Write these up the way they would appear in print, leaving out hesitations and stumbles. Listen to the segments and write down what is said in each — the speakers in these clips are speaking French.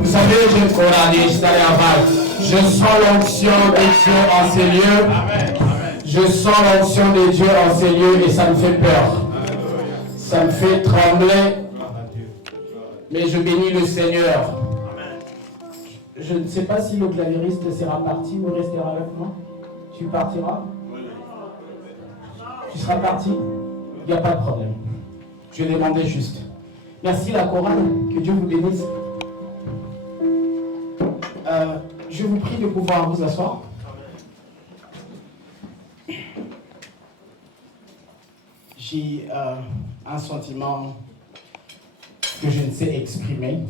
Vous savez, je sens l'onction de Dieu en ces lieux. Je sens l'onction de Dieu en ces lieux et ça me fait peur. Ça me fait trembler. Mais je bénis le Seigneur. Je ne sais pas si le clavieriste sera parti ou restera avec moi. Tu partiras? Tu seras parti? Il n'y a pas de problème. Je demandais juste. Merci la chorale. Que Dieu vous bénisse. Je vous prie de pouvoir vous asseoir. J'ai un sentiment que je ne sais exprimer.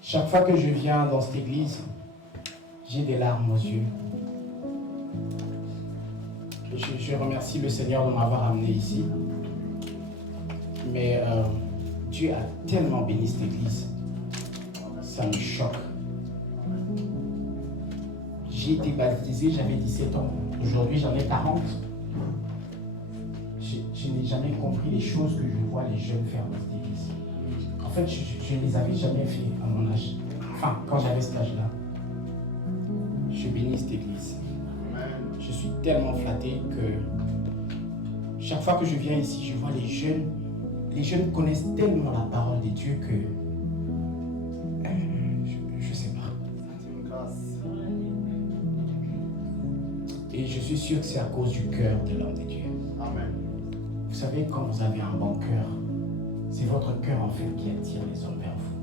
Chaque fois que je viens dans cette église, j'ai des larmes aux yeux. Je remercie le Seigneur de m'avoir amené ici. Mais Dieu a tellement béni cette église. Ça me choque. J'ai été baptisé, j'avais 17 ans. Aujourd'hui, j'en ai 40. Je n'ai jamais compris les choses que je vois les jeunes faire dans cette église. En fait, je ne les avais jamais fait à mon âge. Enfin, quand j'avais cet âge-là. Je bénis cette église. Je suis tellement flatté que chaque fois que je viens ici, je vois les jeunes connaissent tellement la parole de Dieu que je ne sais pas. Et je suis sûr que c'est à cause du cœur de l'homme de Dieu. Amen. Vous savez, quand vous avez un bon cœur, c'est votre cœur en fait qui attire les hommes vers vous.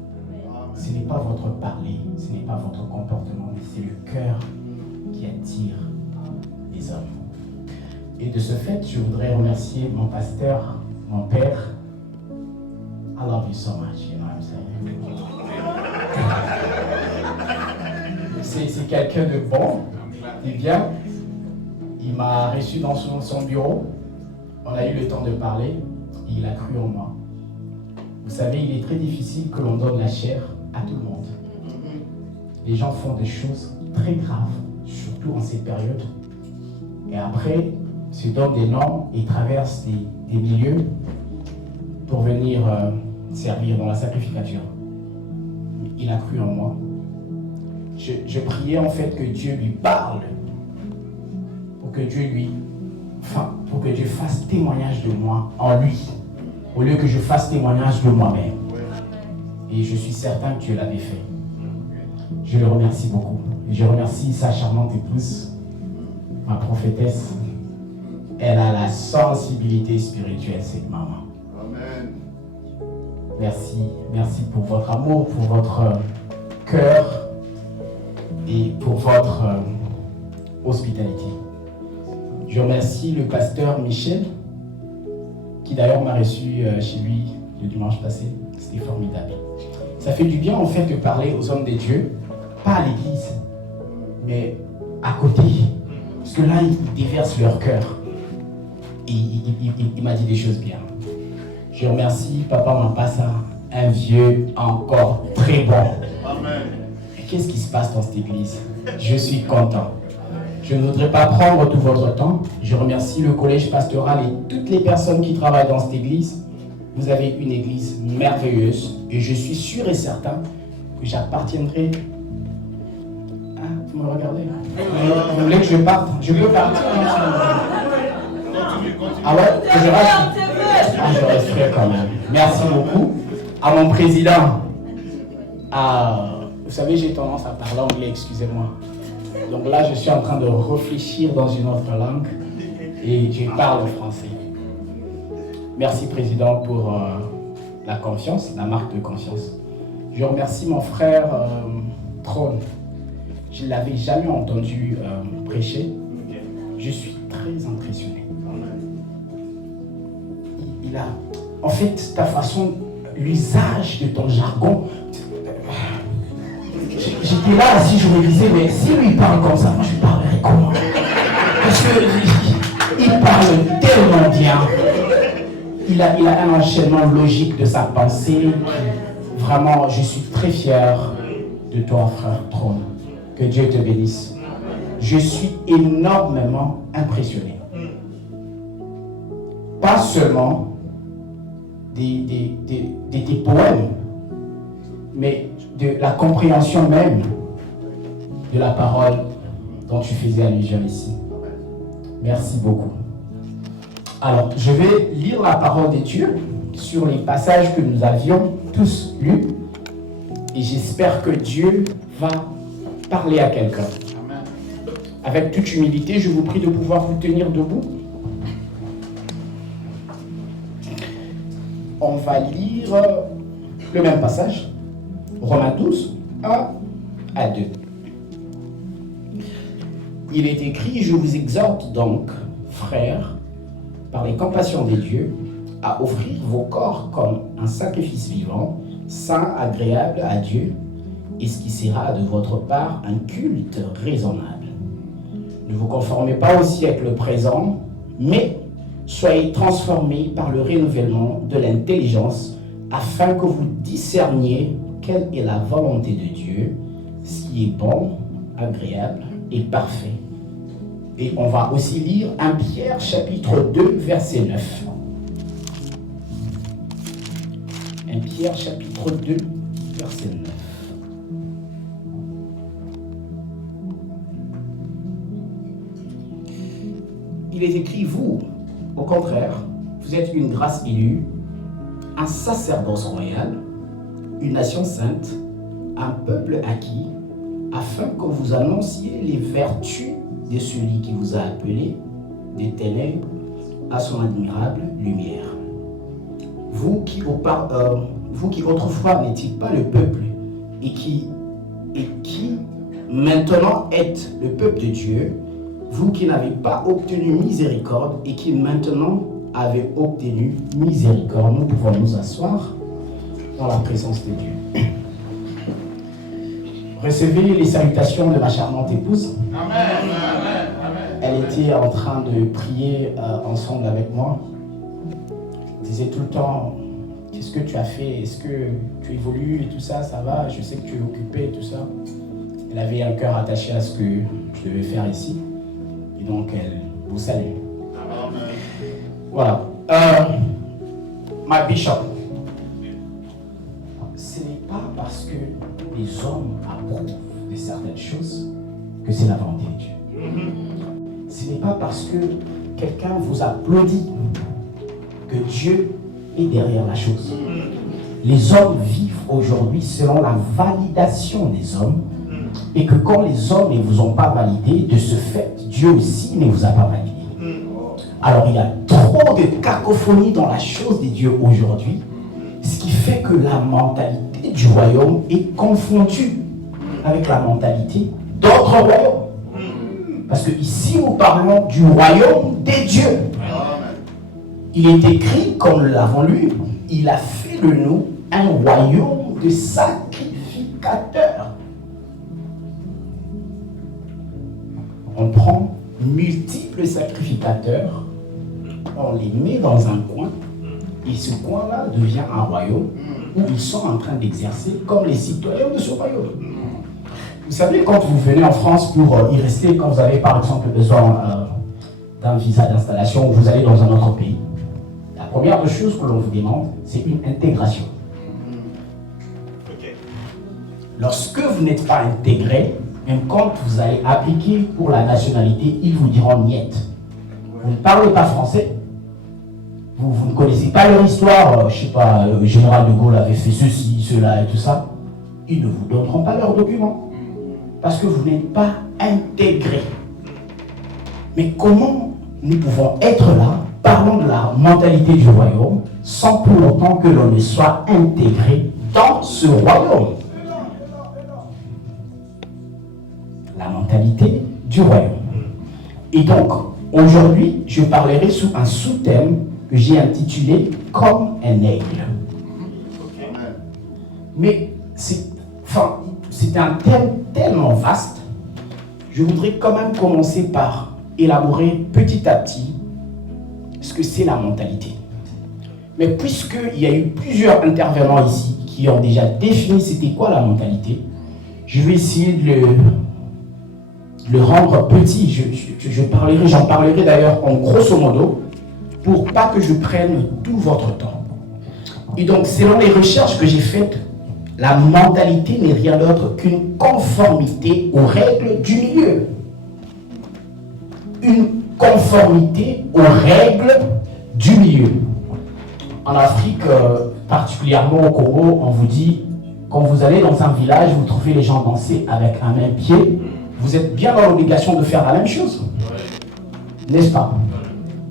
Ce n'est pas votre parler, ce n'est pas votre comportement, mais c'est le cœur qui attire les hommes. Et de ce fait, je voudrais remercier mon pasteur, mon père. I love you so much, you know what I'm saying? C'est quelqu'un de bon, de bien. Il m'a reçu dans son bureau. On a eu le temps de parler. Et il a cru en moi. Vous savez, il est très difficile que l'on donne la chair à tout le monde. Les gens font des choses très graves, surtout en ces périodes. Et après, se donnent des noms et traversent des milieux pour venir servir dans la sacrificature. Il a cru en moi. Je priais en fait que Dieu lui parle, pour que Dieu fasse témoignage de moi en lui, au lieu que je fasse témoignage de moi-même. Et je suis certain que Dieu l'avait fait. Je le remercie beaucoup. Et je remercie sa charmante épouse, ma prophétesse. Elle a la sensibilité spirituelle, cette maman. Amen. Merci pour votre amour, pour votre cœur et pour votre hospitalité. Je remercie le pasteur Michel, qui d'ailleurs m'a reçu chez lui le dimanche passé. C'était formidable. Ça fait du bien en fait de parler aux hommes de Dieu, pas à l'église, mais à côté. Parce que là, ils déversent leur cœur. Et il m'a dit des choses bien. Je remercie Papa Mampassa, un vieux encore très bon. Amen. Qu'est-ce qui se passe dans cette église? Je suis content. Je ne voudrais pas prendre tout votre temps. Je remercie le collège pastoral et toutes les personnes qui travaillent dans cette église. Vous avez une église merveilleuse et je suis sûr et certain que j'appartiendrai. Ah, vous me regardez là? Vous voulez que je parte? Je peux partir. Ah ouais? Que je reste? Ah, je resterai quand même. Merci beaucoup. À mon président. Vous savez, j'ai tendance à parler anglais, excusez-moi. Donc là, je suis en train de réfléchir dans une autre langue et je parle français. Merci, Président, pour la confiance, la marque de confiance. Je remercie mon frère Trône. Je ne l'avais jamais entendu prêcher. Je suis très impressionné. Il a, en fait, ta façon, l'usage de ton jargon. J'étais là, si je me disais, mais si lui parle comme ça, moi je parlerais comment? Parce qu'il parle tellement bien. Il a un enchaînement logique de sa pensée. Vraiment, je suis très fier de toi, frère Trône. Que Dieu te bénisse. Je suis énormément impressionné. Pas seulement des poèmes, mais de la compréhension même de la parole dont tu faisais allusion ici. Merci beaucoup. Alors, je vais lire la parole de Dieu sur les passages que nous avions tous lus et j'espère que Dieu va parler à quelqu'un. Avec toute humilité, je vous prie de pouvoir vous tenir debout. On va lire le même passage, Romains 12, 1 à 2. Il est écrit, je vous exhorte donc, frères, par les compassions de Dieu, à offrir vos corps comme un sacrifice vivant, saint, agréable à Dieu, et ce qui sera de votre part un culte raisonnable. Ne vous conformez pas au siècle présent, mais soyez transformés par le renouvellement de l'intelligence, afin que vous discerniez quelle est la volonté de Dieu, ce qui est bon, agréable et parfait. Et on va aussi lire 1 Pierre chapitre 2 verset 9. 1 Pierre chapitre 2 verset 9. Il est écrit, vous, au contraire, vous êtes une grâce élue, un sacerdoce royal, une nation sainte, un peuple acquis, afin que vous annonciez les vertus de celui qui vous a appelé des ténèbres à son admirable lumière. Vous qui autrefois n'étiez pas le peuple et qui maintenant êtes le peuple de Dieu, vous qui n'avez pas obtenu miséricorde et qui maintenant avez obtenu miséricorde, nous pouvons nous asseoir dans la présence de Dieu. Recevez les salutations de ma charmante épouse. Amen. Elle était en train de prier ensemble avec moi. Elle disait tout le temps, qu'est-ce que tu as fait? Est-ce que tu évolues et tout ça? Ça va? Je sais que tu es occupé et tout ça. Elle avait un cœur attaché à ce que je devais faire ici. Et donc, elle vous salue. Amen. Voilà. My bishop. Ce n'est pas parce que les hommes approuvent de certaines choses que c'est la volonté de Dieu. Ce n'est pas parce que quelqu'un vous applaudit que Dieu est derrière la chose. Les hommes vivent aujourd'hui selon la validation des hommes et que quand les hommes ne vous ont pas validé, de ce fait, Dieu aussi ne vous a pas validé. Alors il y a trop de cacophonie dans la chose de Dieu aujourd'hui, ce qui fait que la mentalité du royaume est confondue avec la mentalité d'autres royaumes. Parce que ici nous parlons du royaume des dieux. Il est écrit, comme nous l'avons lu, il a fait de nous un royaume de sacrificateurs. On prend multiples sacrificateurs, on les met dans un coin, et ce coin-là devient un royaume où ils sont en train d'exercer comme les citoyens de ce royaume. Vous savez, quand vous venez en France pour y rester, quand vous avez par exemple besoin d'un visa d'installation ou vous allez dans un autre pays, la première des choses que l'on vous demande, c'est une intégration. Lorsque vous n'êtes pas intégré, même quand vous allez appliquer pour la nationalité, ils vous diront niet. Vous ne parlez pas français, vous ne connaissez pas leur histoire, je ne sais pas, le général de Gaulle avait fait ceci, cela et tout ça, ils ne vous donneront pas leurs documents. Parce que vous n'êtes pas intégré. Mais comment nous pouvons être là, parlons de la mentalité du royaume, sans pour autant que l'on ne soit intégré dans ce royaume? La mentalité du royaume. Et donc, aujourd'hui, je parlerai sous un sous-thème que j'ai intitulé « Comme un aigle ». Mais c'est un thème tellement vaste, je voudrais quand même commencer par élaborer petit à petit ce que c'est la mentalité. Mais puisqu'il y a eu plusieurs intervenants ici qui ont déjà défini c'était quoi la mentalité, je vais essayer de le rendre petit. J'en parlerai d'ailleurs en grosso modo pour pas que je prenne tout votre temps. Et donc, selon les recherches que j'ai faites, La mentalité n'est rien d'autre qu'une conformité aux règles du milieu. Une conformité aux règles du milieu. En Afrique, particulièrement au Congo, on vous dit, quand vous allez dans un village, vous trouvez les gens danser avec un même pied, vous êtes bien dans l'obligation de faire la même chose. N'est-ce pas?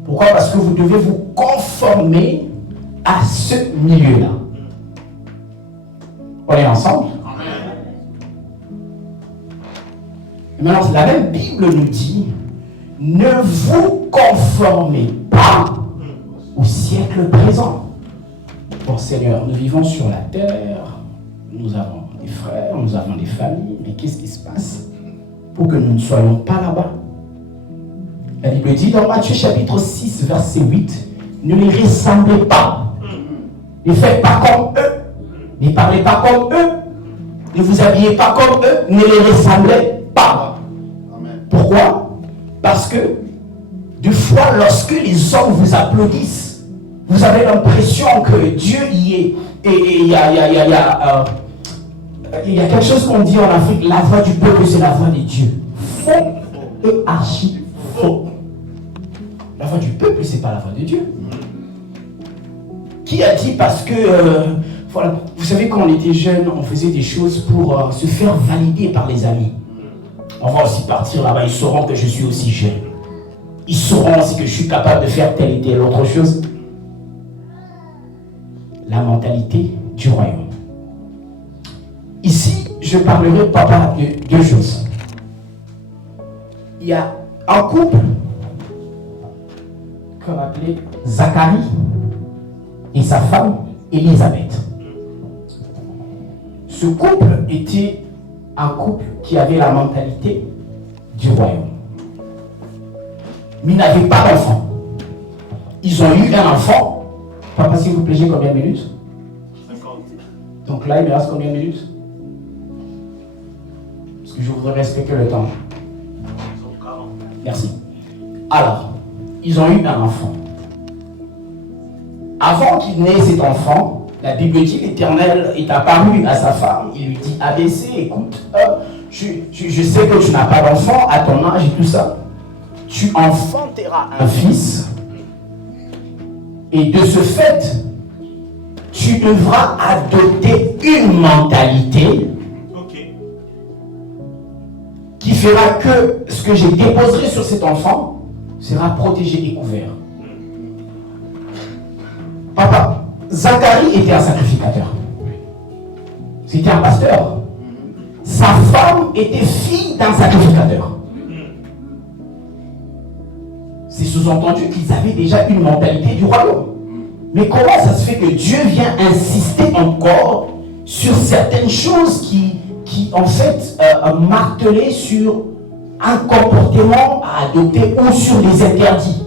Pourquoi? Parce que vous devez vous conformer à ce milieu-là. On est ensemble? Et maintenant, la même Bible nous dit, ne vous conformez pas au siècle présent. Bon Seigneur, nous vivons sur la terre, nous avons des frères, nous avons des familles, mais qu'est-ce qui se passe pour que nous ne soyons pas là-bas? La Bible dit dans Matthieu chapitre 6, verset 8, ne les ressemblez pas. Ne faites pas comme eux. Ne parlez pas comme eux. Ne vous habillez pas comme eux. Ne les ressemblez pas. Amen. Pourquoi? Parce que, des fois, lorsque les hommes vous applaudissent, vous avez l'impression que Dieu y est. Et il y a quelque chose qu'on dit en Afrique, la voix du peuple, c'est la voix de Dieu. Faux et archi faux. La voix du peuple, c'est pas la voix de Dieu. Qui a dit parce que, voilà, vous savez, quand on était jeunes, on faisait des choses pour se faire valider par les amis. On va aussi partir là-bas, ils sauront que je suis aussi jeune. Ils sauront aussi que je suis capable de faire telle et telle autre chose. La mentalité du royaume. Ici, je parlerai, papa, de deux choses. Il y a un couple qu'on appelait Zacharie et sa femme Élisabeth. Ce couple était un couple qui avait la mentalité du royaume. Mais ils n'avaient pas d'enfant. Ils ont eu un enfant. Papa, s'il vous plaît, j'ai combien de minutes? 50. Donc là, il me reste combien de minutes? Parce que je voudrais respecter le temps. Merci. Alors, ils ont eu un enfant. Avant qu'il n'ait cet enfant, la Bible dit l'Éternel est apparu à sa femme. Il lui dit, ABC, écoute, je sais que tu n'as pas d'enfant à ton âge et tout ça. Tu enfanteras un fils. Et de ce fait, tu devras adopter une mentalité qui fera que ce que je déposerai sur cet enfant sera protégé et couvert. Papa, Zacharie était un sacrificateur. C'était un pasteur. Sa femme était fille d'un sacrificateur. C'est sous-entendu qu'ils avaient déjà une mentalité du royaume. Mais comment ça se fait que Dieu vient insister encore sur certaines choses qui en fait, martelaient sur un comportement à adopter ou sur les interdits?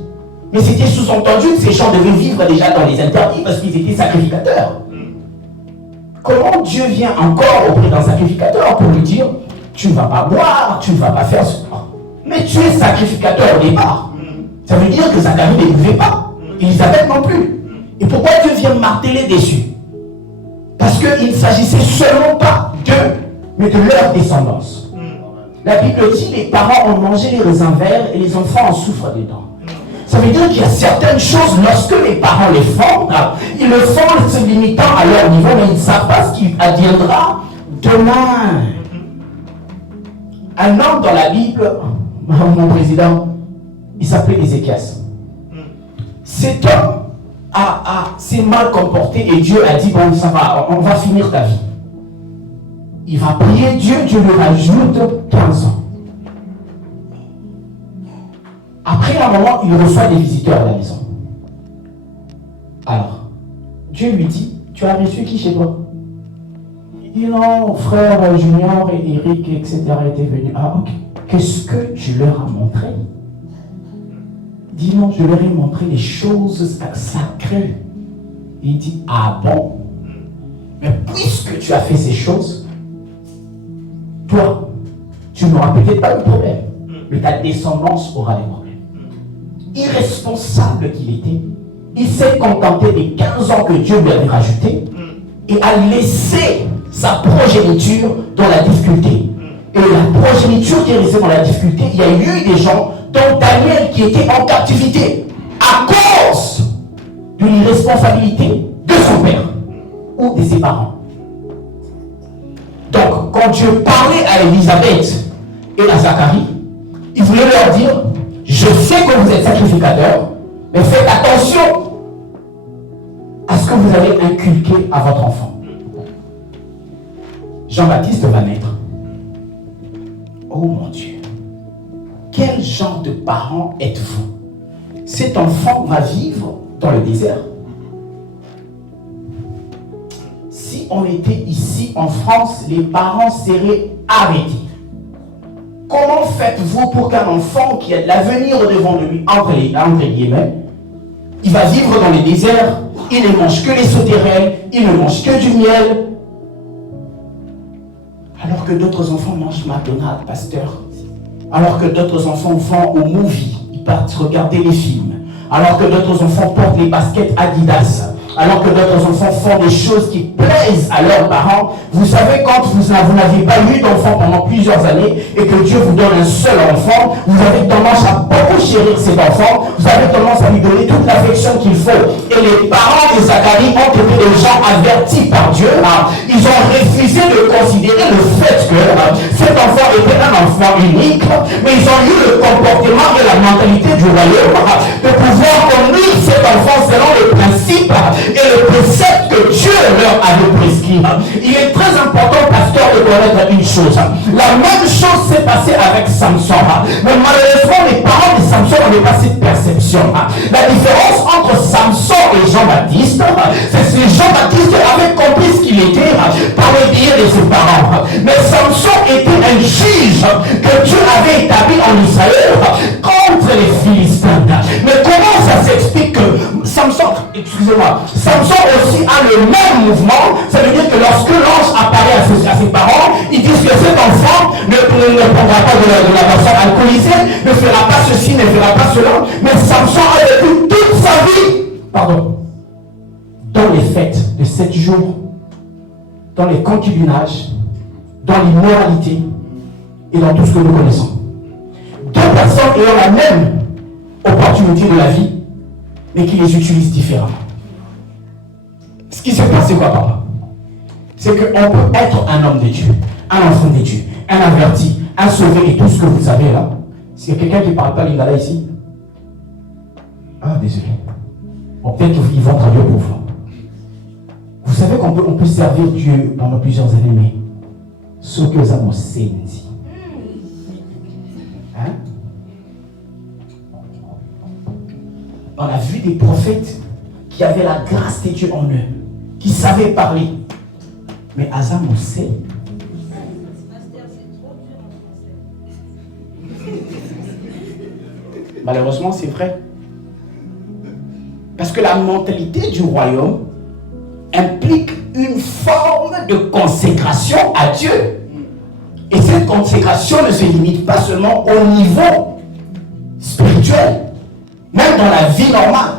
Mais c'était sous-entendu que ces gens devaient vivre déjà dans les interdits parce qu'ils étaient sacrificateurs. Comment Dieu vient encore auprès d'un sacrificateur pour lui dire tu ne vas pas boire, tu ne vas pas faire ce... Mais tu es sacrificateur au départ. Ça veut dire que Zacharie ne pouvait pas. Élisabeth non plus. Et pourquoi Dieu vient marteler dessus? Parce qu'il ne s'agissait seulement pas d'eux, mais de leur descendance. La Bible dit les parents ont mangé les raisins verts et les enfants en souffrent dedans. Ça veut dire qu'il y a certaines choses, lorsque les parents les font, ils le font en se limitant à leur niveau, mais ils ne savent pas ce qui adviendra demain. Un homme dans la Bible, mon président, il s'appelait Ézéchias. Cet homme s'est mal comporté et Dieu a dit, bon, ça va, on va finir ta vie. Il va prier Dieu, Dieu lui rajoute 15 ans. Après un moment, il reçoit des visiteurs à la maison. Alors, Dieu lui dit, tu as reçu qui chez toi? Il dit, non, frère Junior et Eric, etc. étaient venus. Ah, ok. Qu'est-ce que tu leur as montré? Il dit, non, je leur ai montré des choses sacrées. Il dit, ah bon? Mais puisque tu as fait ces choses, toi, tu n'auras peut-être pas de problème, mais ta descendance aura des problèmes. Irresponsable qu'il était, il s'est contenté des 15 ans que Dieu lui avait rajoutés et a laissé sa progéniture dans la difficulté. Et la progéniture qui est restée dans la difficulté, il y a eu des gens, dont Daniel, qui était en captivité à cause d'une irresponsabilité de son père ou de ses parents. Donc, quand Dieu parlait à Élisabeth et à Zacharie, il voulait leur dire, je sais que vous êtes sacrificateurs, mais faites attention à ce que vous allez inculquer à votre enfant. Jean-Baptiste va naître. Oh mon Dieu, quel genre de parents êtes-vous? Cet enfant va vivre dans le désert. Si on était ici en France, les parents seraient arrêtés. Comment faites-vous pour qu'un enfant qui a de l'avenir devant lui, entre guillemets, il va vivre dans les déserts, il ne mange que les sauterelles, il ne mange que du miel, alors que d'autres enfants mangent McDonald's, pasteur. Alors que d'autres enfants vont au movie, ils partent regarder les films. Alors que d'autres enfants portent les baskets Adidas. Alors que d'autres enfants font des choses qui plaisent à leurs parents. Vous savez, quand vous n'avez pas eu d'enfant pendant plusieurs années et que Dieu vous donne un seul enfant, vous avez tendance à beaucoup chérir cet enfant. Vous avez tendance à lui donner toute l'affection qu'il faut. Et les parents de Zacharie ont été des gens avertis par Dieu. Ils ont refusé de considérer le fait que cet enfant était un enfant unique, mais ils ont eu le comportement et la mentalité du royaume de pouvoir conduire cet enfant selon les principes et le précepte que Dieu leur avait prescrit. Il est très important, pasteur, de connaître une chose. La même chose s'est passée avec Samson. Mais malheureusement, les parents de Samson n'avaient pas cette perception. La différence entre Samson et Jean-Baptiste, c'est que Jean-Baptiste avait compris ce qu'il était par le biais de ses parents. Mais Samson était un juge que Dieu avait établi en Israël contre les Philistins. Mais comment ça s'explique que Samson, excusez-moi, Samson aussi a le même mouvement? Ça veut dire que lorsque l'ange apparaît à ses parents, ils disent que cet enfant ne prendra pas de la boisson alcoolisée, ne fera pas ceci, ne fera pas cela. Mais Samson a vécu toute sa vie, dans les fêtes de 7 jours, dans les concubinages, dans l'immoralité et dans tout ce que nous connaissons. Deux personnes ayant la même opportunité de la vie, mais qui les utilisent différemment. Ce qui se passe, c'est quoi, papa? C'est qu'on peut être un homme de Dieu, un enfant de Dieu, un averti, un sauvé et tout ce que vous savez là. S'il y a quelqu'un qui ne parle pas lingala ici, désolé. Bon, peut-être qu'ils vont traduire pour vous. Vous savez qu'on peut servir Dieu pendant plusieurs années, mais ce que ça m'a senti. On a vu des prophètes qui avaient la grâce de Dieu en eux, qui savaient parler. Mais Azam sait. Malheureusement, c'est vrai. Parce que la mentalité du royaume implique une forme de consécration à Dieu. Et cette consécration ne se limite pas seulement au niveau spirituel, même dans la vie normale.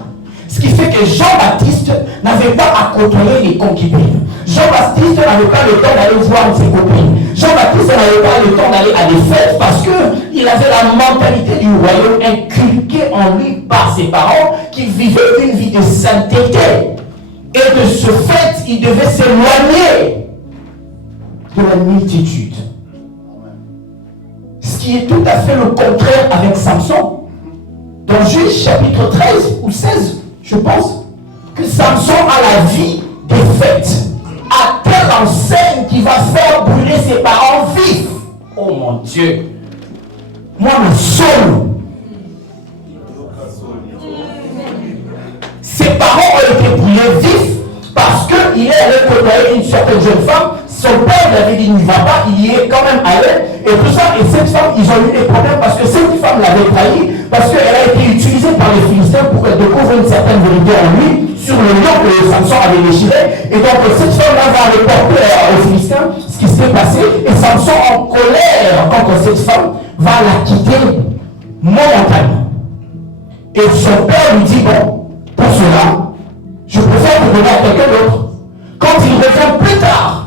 Ce qui fait que Jean-Baptiste n'avait pas à côtoyer les concubines. Jean-Baptiste n'avait pas le temps d'aller voir ses copines. Jean-Baptiste n'avait pas le temps d'aller à des fêtes parce qu'il avait la mentalité du royaume inculquée en lui par ses parents, qu'il vivait une vie de sainteté. Et de ce fait, il devait s'éloigner de la multitude. Ce qui est tout à fait le contraire avec Samson. Dans Juge chapitre 13 ou 16, je pense, que Samson a la vie des fêtes, à telle enseigne qu'il va faire brûler ses parents vifs. Oh mon Dieu! Moi, le seul. Ses parents ont été brûlés vifs parce qu'il est allé côtoyer une certaine jeune femme. Son père lui avait dit, n'y va pas, il y est quand même allé, et tout ça, et cette femme, ils ont eu des problèmes parce que cette femme l'avait trahi, parce qu'elle a été utilisée par les Philistins pour qu'elle découvre une certaine vérité en lui, sur le lion que Samson avait déchiré, et donc cette femme-là va reporter aux Philistins ce qui s'est passé, et Samson, en colère contre cette femme, va la quitter momentanément. Et son père lui dit, bon, pour cela, je préfère te donner à quelqu'un d'autre. Quand il revient plus tard,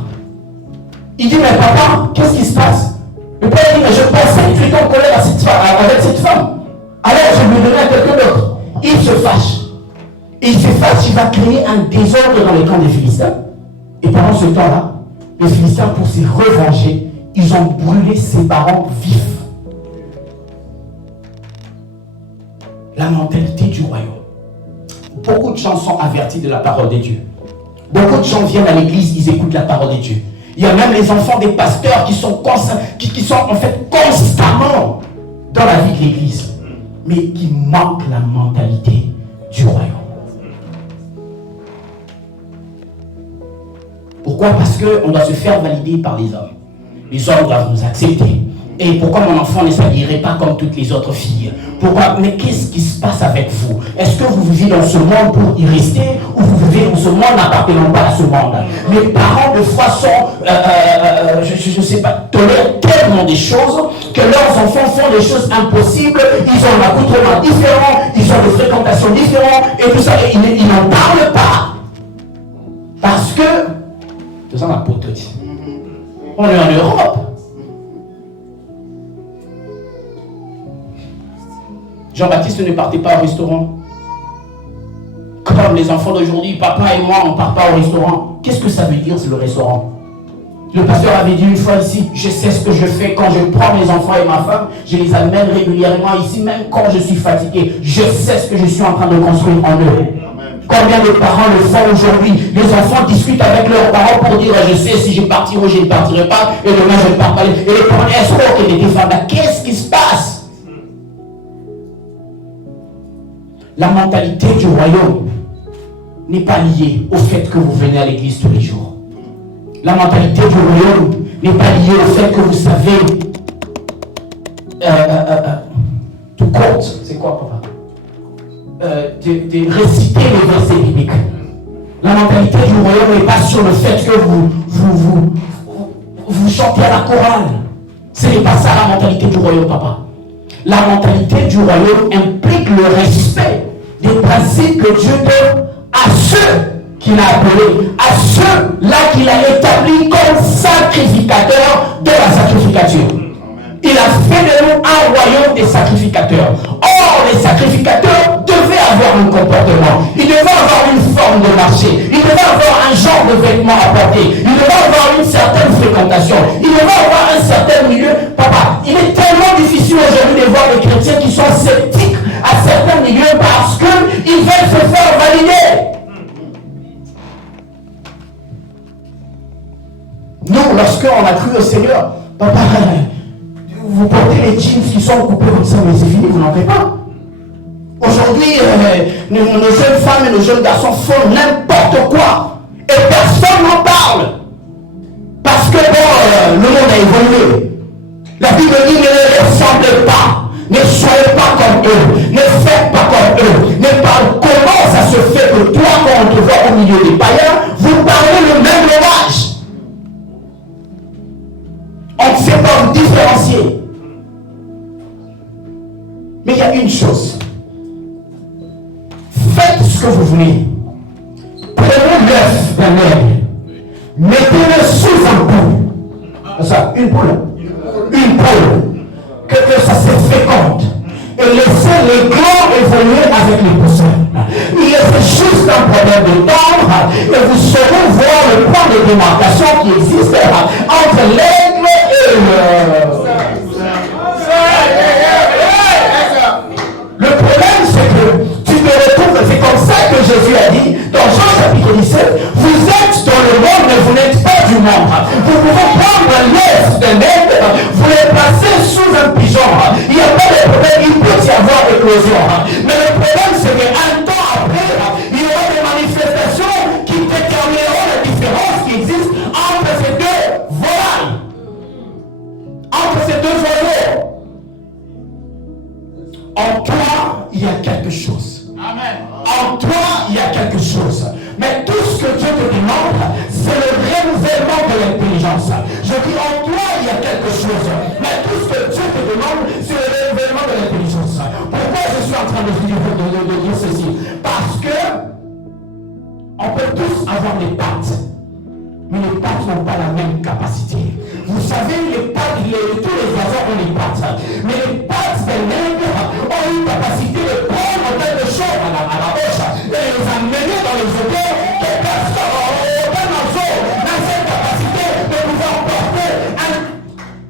Il dit, mais papa, qu'est-ce qui se passe? Le père dit, mais je pensais que tu étais en colère avec cette femme. Alors je vais donner à quelqu'un d'autre. Il se fâche. Et il se fâche, il va créer un désordre dans les camps des Philistins. Et pendant ce temps-là, les Philistins, pour se revenger, ils ont brûlé ses parents vifs. La mentalité du royaume. Beaucoup de gens sont avertis de la parole de Dieu. Beaucoup de gens viennent à l'église, ils écoutent la parole de Dieu. Il y a même les enfants des pasteurs qui sont en fait constamment dans la vie de l'église, mais qui manquent la mentalité du royaume. Pourquoi? Parce qu'on doit se faire valider par les hommes. Les hommes doivent nous accepter. Et pourquoi mon enfant ne s'habillerait pas comme toutes les autres filles? Pourquoi? Mais qu'est-ce qui se passe avec vous? Est-ce que vous vivez dans ce monde pour y rester, ou vous vivez dans ce monde n'appartenant pas à ce monde? Les parents de foi sont, je ne sais pas, tolèrent tellement des choses que leurs enfants font des choses impossibles. Ils ont un accoutrement différent, ils ont des fréquentations différentes, et tout ça, et ils n'en parlent pas. Parce que, c'est ça ma pote dit, on est en Europe. Jean-Baptiste ne partait pas au restaurant. Comme les enfants d'aujourd'hui, papa et moi, on ne part pas au restaurant. Qu'est-ce que ça veut dire, c'est le restaurant? Le pasteur avait dit une fois ici, je sais ce que je fais quand je prends mes enfants et ma femme, je les amène régulièrement ici, même quand je suis fatigué. Je sais ce que je suis en train de construire en eux. Combien de parents le font aujourd'hui? Les enfants discutent avec leurs parents pour dire, je sais si je partirai ou je ne partirai pas, et demain je ne pars pas. Et les parents, est-ce qu'il était femme là? Qu'est-ce qui se passe? La mentalité du royaume n'est pas liée au fait que vous venez à l'église tous les jours. La mentalité du royaume n'est pas liée au fait que vous savez tout compte. C'est quoi, papa? De réciter les versets bibliques. La mentalité du royaume n'est pas sur le fait que vous chantez à la chorale. Ce n'est pas ça la mentalité du royaume, papa. La mentalité du royaume implique le respect des principes que Dieu donne à ceux qu'il a appelés, à ceux-là qu'il a établis comme sacrificateurs de la sacrificature. Il a fait de nous un royaume des sacrificateurs. Or, les sacrificateurs devaient avoir un comportement. Ils devaient avoir une forme de marché. Ils devaient avoir un genre de vêtements à porter. Ils devaient avoir une certaine fréquentation. Ils devaient avoir un certain milieu. Papa, il est tellement difficile aujourd'hui de voir les chrétiens qui sont sceptiques à certains milieux parce qu'ils veulent se faire valider. Nous, lorsqu'on a cru au Seigneur, papa, vous portez les jeans qui sont coupés comme ça, mais c'est fini, vous n'en faites pas. Aujourd'hui, nos jeunes femmes et nos jeunes garçons font n'importe quoi. Et personne n'en parle. Parce que bon, le monde a évolué. La Bible dit, ne les ressemblez pas. Ne soyez pas comme eux. Ne faites pas comme eux. Ne parlez. Comment ça se fait que toi, quand on te voit au milieu des païens, vous parlez le même langage? On ne sait pas vous différencier. Mais il y a une chose. Faites ce que vous voulez. Prenez l'œuf d'un aigle. Mettez-le sous un poule. Ça, une poule. Une poule. Que ça se féconde. Et laissez les glands évoluer avec les poussins. Il est juste un problème de temps. Et vous saurez voir le point de démarcation qui existe entre l'aigle et le problème, c'est que tu te retrouves, c'est comme ça que Jésus a dit, dans Jean chapitre 17, vous êtes dans le monde, mais vous n'êtes pas du monde. Vous pouvez prendre l'œuf d'un aigle, vous le placez sous un pigeon. Il n'y a pas de problème, il peut y avoir éclosion. Mais le problème, c'est qu'un temps après, il y aura des manifestations qui détermineront la différence qui existe entre ces deux volailles. Entre ces deux oiseaux. En toi, il y a quelque chose. Amen. En toi, il y a quelque chose. Mais tout ce que Dieu te demande, c'est le renouvellement de l'intelligence. Je dis, en toi, il y a quelque chose. Mais tout ce que Dieu te demande, c'est le renouvellement de l'intelligence. Pourquoi je suis en train de dire ceci? Parce que on peut tous avoir des pattes. mais les pattes n'ont pas la même capacité. Vous savez, les pattes, tous les oiseaux ont les pattes, mais les pattes des nègres ont une capacité de prendre quelque chose à la bouche et les amener dans les odeurs que personne, aucun oiseau n'a cette capacité de pouvoir porter.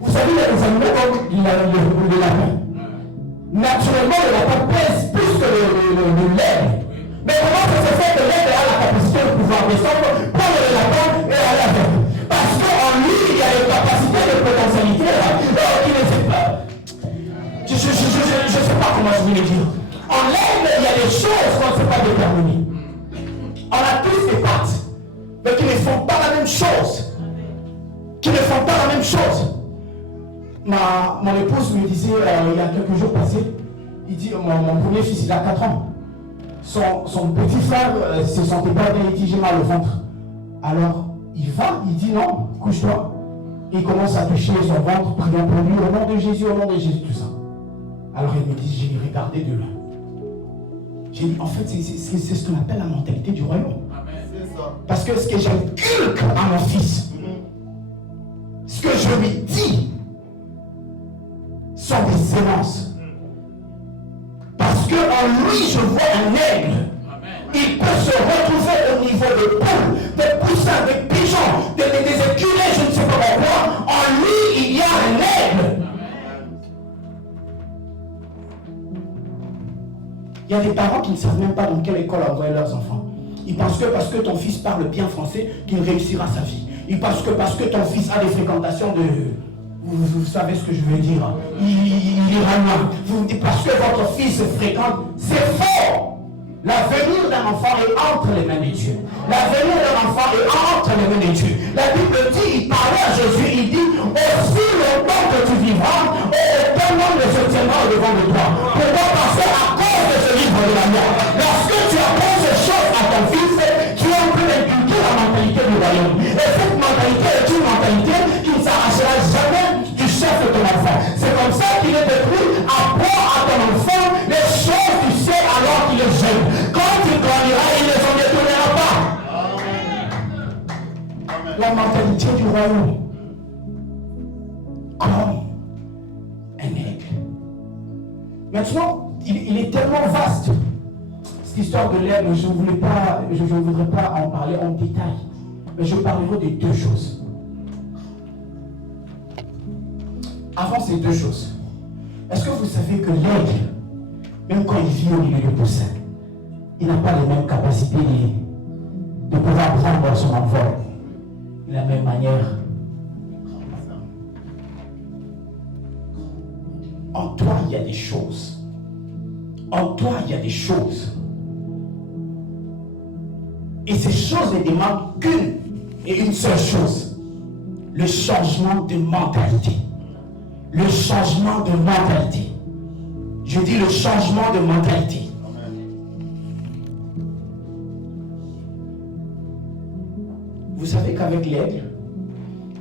Vous savez, les animaux comme le lapin. Naturellement, le lapin pèse plus que le lait. Mais comment ça se fait que l'aigle a la capacité de pouvoir descendre, prendre le lapin et aller avec? Parce qu'en lui, il y a une capacité de potentialité qui ne sait pas. Je ne sais pas comment je vais le dire. En l'aigle, il y a des choses qu'on ne sait pas déterminer. On a tous des pattes, mais qui ne font pas la même chose. Mon épouse me disait, il y a quelques jours passés, il dit, mon premier fils, il a 4 ans. Son petit frère se sentait pas bien, il dit j'ai mal au ventre. Alors il va, il dit non, couche-toi. Il commence à toucher son ventre, priant pour lui, au nom de Jésus, tout ça. Alors il me dit, j'ai regardé de loin. J'ai dit, en fait, c'est ce qu'on appelle la mentalité du royaume. Parce que ce que j'inculque à mon fils, ce que je lui dis, sont des sémences. Parce qu'en lui, je vois un aigle. Il peut se retrouver au niveau de poules, de poussins, de pigeons, des écureuils, je ne sais pas pourquoi. En lui, il y a un aigle. Il y a des parents qui ne savent même pas dans quelle école envoyer leurs enfants. Ils pensent que parce que ton fils parle bien français, qu'il réussira sa vie. Ils pensent que parce que ton fils a des fréquentations de... Vous savez ce que je veux dire. Il ira loin. Vous dites parce que votre fils fréquente, c'est faux. L'avenir d'un enfant est entre les mains de Dieu. L'avenir d'un enfant est entre les mains de Dieu. La Bible dit, il parlait à Jésus, il dit, aussi longtemps que tu vivras, aucun homme ne se tiendra au-devant de toi. Pourquoi? Parce qu'à cause de ce livre de la mort, lorsque tu apprends ces choses à ton fils, tu es en train d'inculquer la mentalité du royaume. Et cette mentalité est une mentalité qui ne s'arrachera jamais du chef de ton enfant. C'est comme ça qu'il est détruit. Apprends à ton enfant les choses tu sais alors qu'il est jeune. Quand il grandira, il ne s'en détournera pas. Amen. La mentalité du royaume. Comme un aigle. Maintenant, il est tellement vaste. Cette histoire de l'aigle, je ne voudrais pas en parler en détail. Mais je parlerai de 2 choses. Avant ces 2 choses, est-ce que vous savez que l'aigle, même quand il vit au milieu de poussins, il n'a pas les mêmes capacités de pouvoir prendre son envol de la même manière? En toi, il y a des choses. En toi, il y a des choses. Et ces choses ne demandent qu'une et une seule chose. Le changement de mentalité. Le changement de mentalité. Je dis le changement de mentalité. Vous savez qu'avec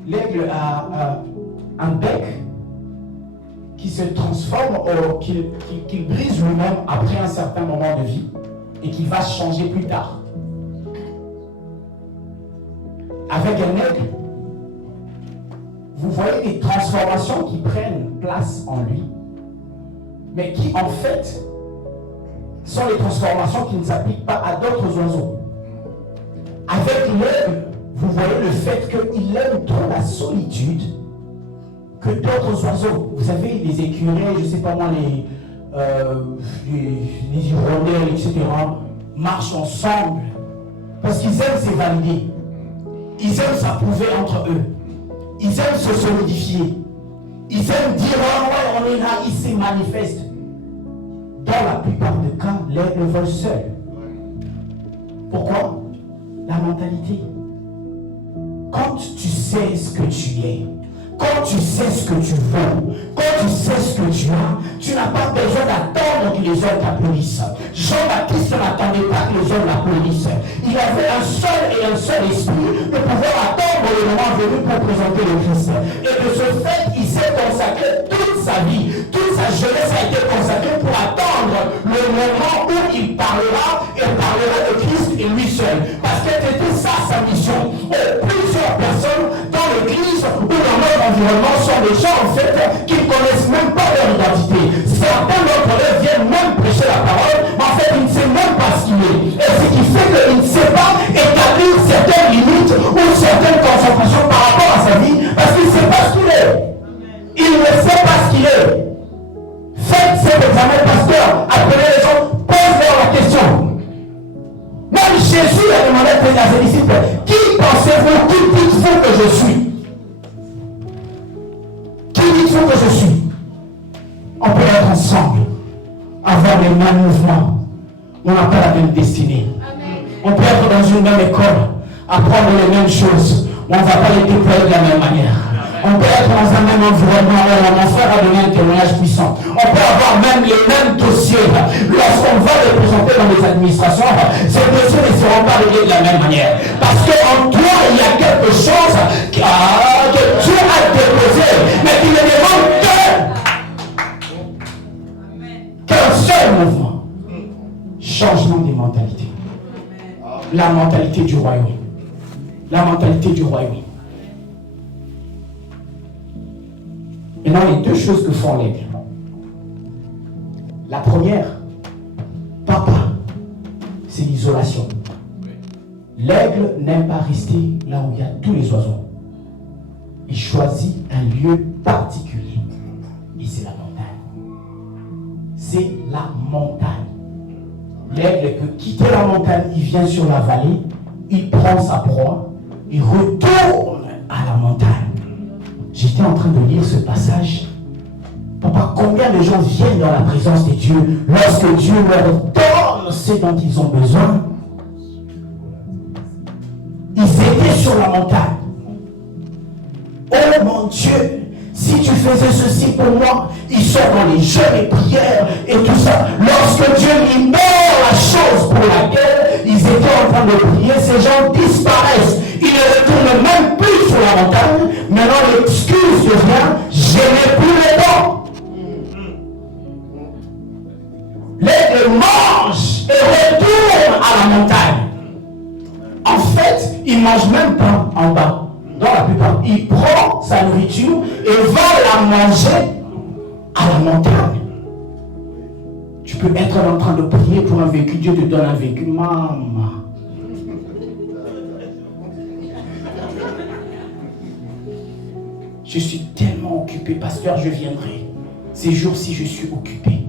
l'aigle a un bec qui se transforme, qu'il brise lui-même après un certain moment de vie et qui va changer plus tard. Avec un aigle, vous voyez des transformations qui prennent place en lui, mais qui en fait sont les transformations qui ne s'appliquent pas à d'autres oiseaux. Avec l'aigle, vous voyez le fait qu'il aime trop la solitude que d'autres oiseaux. Vous savez, les écureuils, je ne sais pas moi, les hirondelles, etc., marchent ensemble parce qu'ils aiment s'évaluer. Ils aiment s'approuver entre eux. Ils aiment se solidifier. Ils aiment dire, oh ouais, on est là, ils se manifestent. Dans la plupart des cas, l'aigle vole seul. Pourquoi? La mentalité. Quand tu sais ce que tu es, quand tu sais ce que tu veux, quand tu sais ce que tu n'as pas besoin d'attendre que les hommes t'applaudissent. Jean-Baptiste n'attendait pas que les hommes l'applaudissent. Il avait un seul esprit de pouvoir attendre le moment venu pour présenter le Christ. Et de ce fait, il s'est consacré toute sa vie, toute sa jeunesse a été consacrée pour attendre le moment où il parlera de Christ et lui seul. Parce que c'était ça sa mission. Et plusieurs environnement sont des gens en fait qui ne connaissent même pas leur identité. Certains d'entre eux viennent même prêcher la parole, mais en fait il ne sait même pas ce qu'il est. Et ce qui fait qu'il ne sait pas établir certaines limites ou certaines concentrations par rapport à sa vie, parce qu'il ne sait pas ce qu'il est. Il ne sait pas ce qu'il est. Faites cet examen, pasteur, appelez les gens, posez-leur la question. Même Jésus a demandé à ses disciples, qui pensez-vous, qui dites-vous que je suis? Qui dites-vous que je suis? On peut être ensemble, avoir les mêmes mouvements. On n'a pas la même destinée. Amen. On peut être dans une même école, apprendre les mêmes choses. On ne va pas les déployer de la même manière. On peut être dans un même environnement. Mon frère a donné un témoignage puissant. On peut avoir même les mêmes dossiers. Lorsqu'on va les présenter dans les administrations, ces dossiers ne seront pas réglés de la même manière. Parce qu'en toi, il y a quelque chose que Dieu a déposé, mais qui ne demande qu'un seul mouvement. Changement des mentalités. La mentalité du royaume. La mentalité du royaume. Maintenant, les deux choses que font l'aigle. La première, papa, c'est l'isolation. L'aigle n'aime pas rester là où il y a tous les oiseaux. Il choisit un lieu particulier. Et c'est la montagne. C'est la montagne. L'aigle peut quitter la montagne, il vient sur la vallée, il prend sa proie, il retourne à la montagne. J'étais en train de lire ce passage. Papa, combien de gens viennent dans la présence de Dieu lorsque Dieu leur donne ce dont ils ont besoin? Ils étaient sur la montagne. Oh mon Dieu, si tu faisais ceci pour moi, ils sont dans les jeûnes et prières et tout ça. Lorsque Dieu libère la chose pour laquelle ils étaient en train de prier, ces gens disparaissent. Ils ne retournent même plus sur la montagne. Maintenant, l'excuse devient, je n'ai plus le temps. L'aigle mange et retourne à la montagne. En fait, il ne mange même pas en bas. Dans la plupart, il prend sa nourriture et va la manger à la montagne. Tu peux être en train de prier pour un vécu, Dieu te donne un vécu. Maman. Je suis tellement occupé, pasteur, je viendrai. Ces jours-ci, je suis occupé.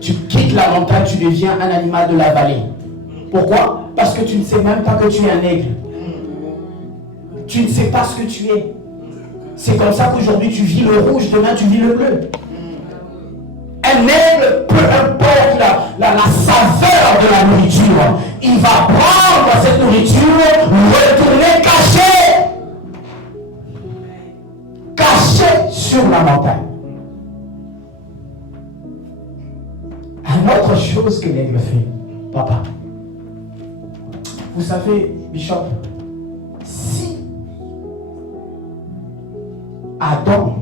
Tu quittes la montagne, tu deviens un animal de la vallée. Pourquoi? Parce que tu ne sais même pas que tu es un aigle. Tu ne sais pas ce que tu es. C'est comme ça qu'aujourd'hui tu vis le rouge, demain tu vis le bleu. Un aigle, peu importe la saveur de la nourriture, il va prendre cette nourriture, retourner caché sur la montagne. Une autre chose que l'aigle fait, papa. Vous savez, Bishop, si Adam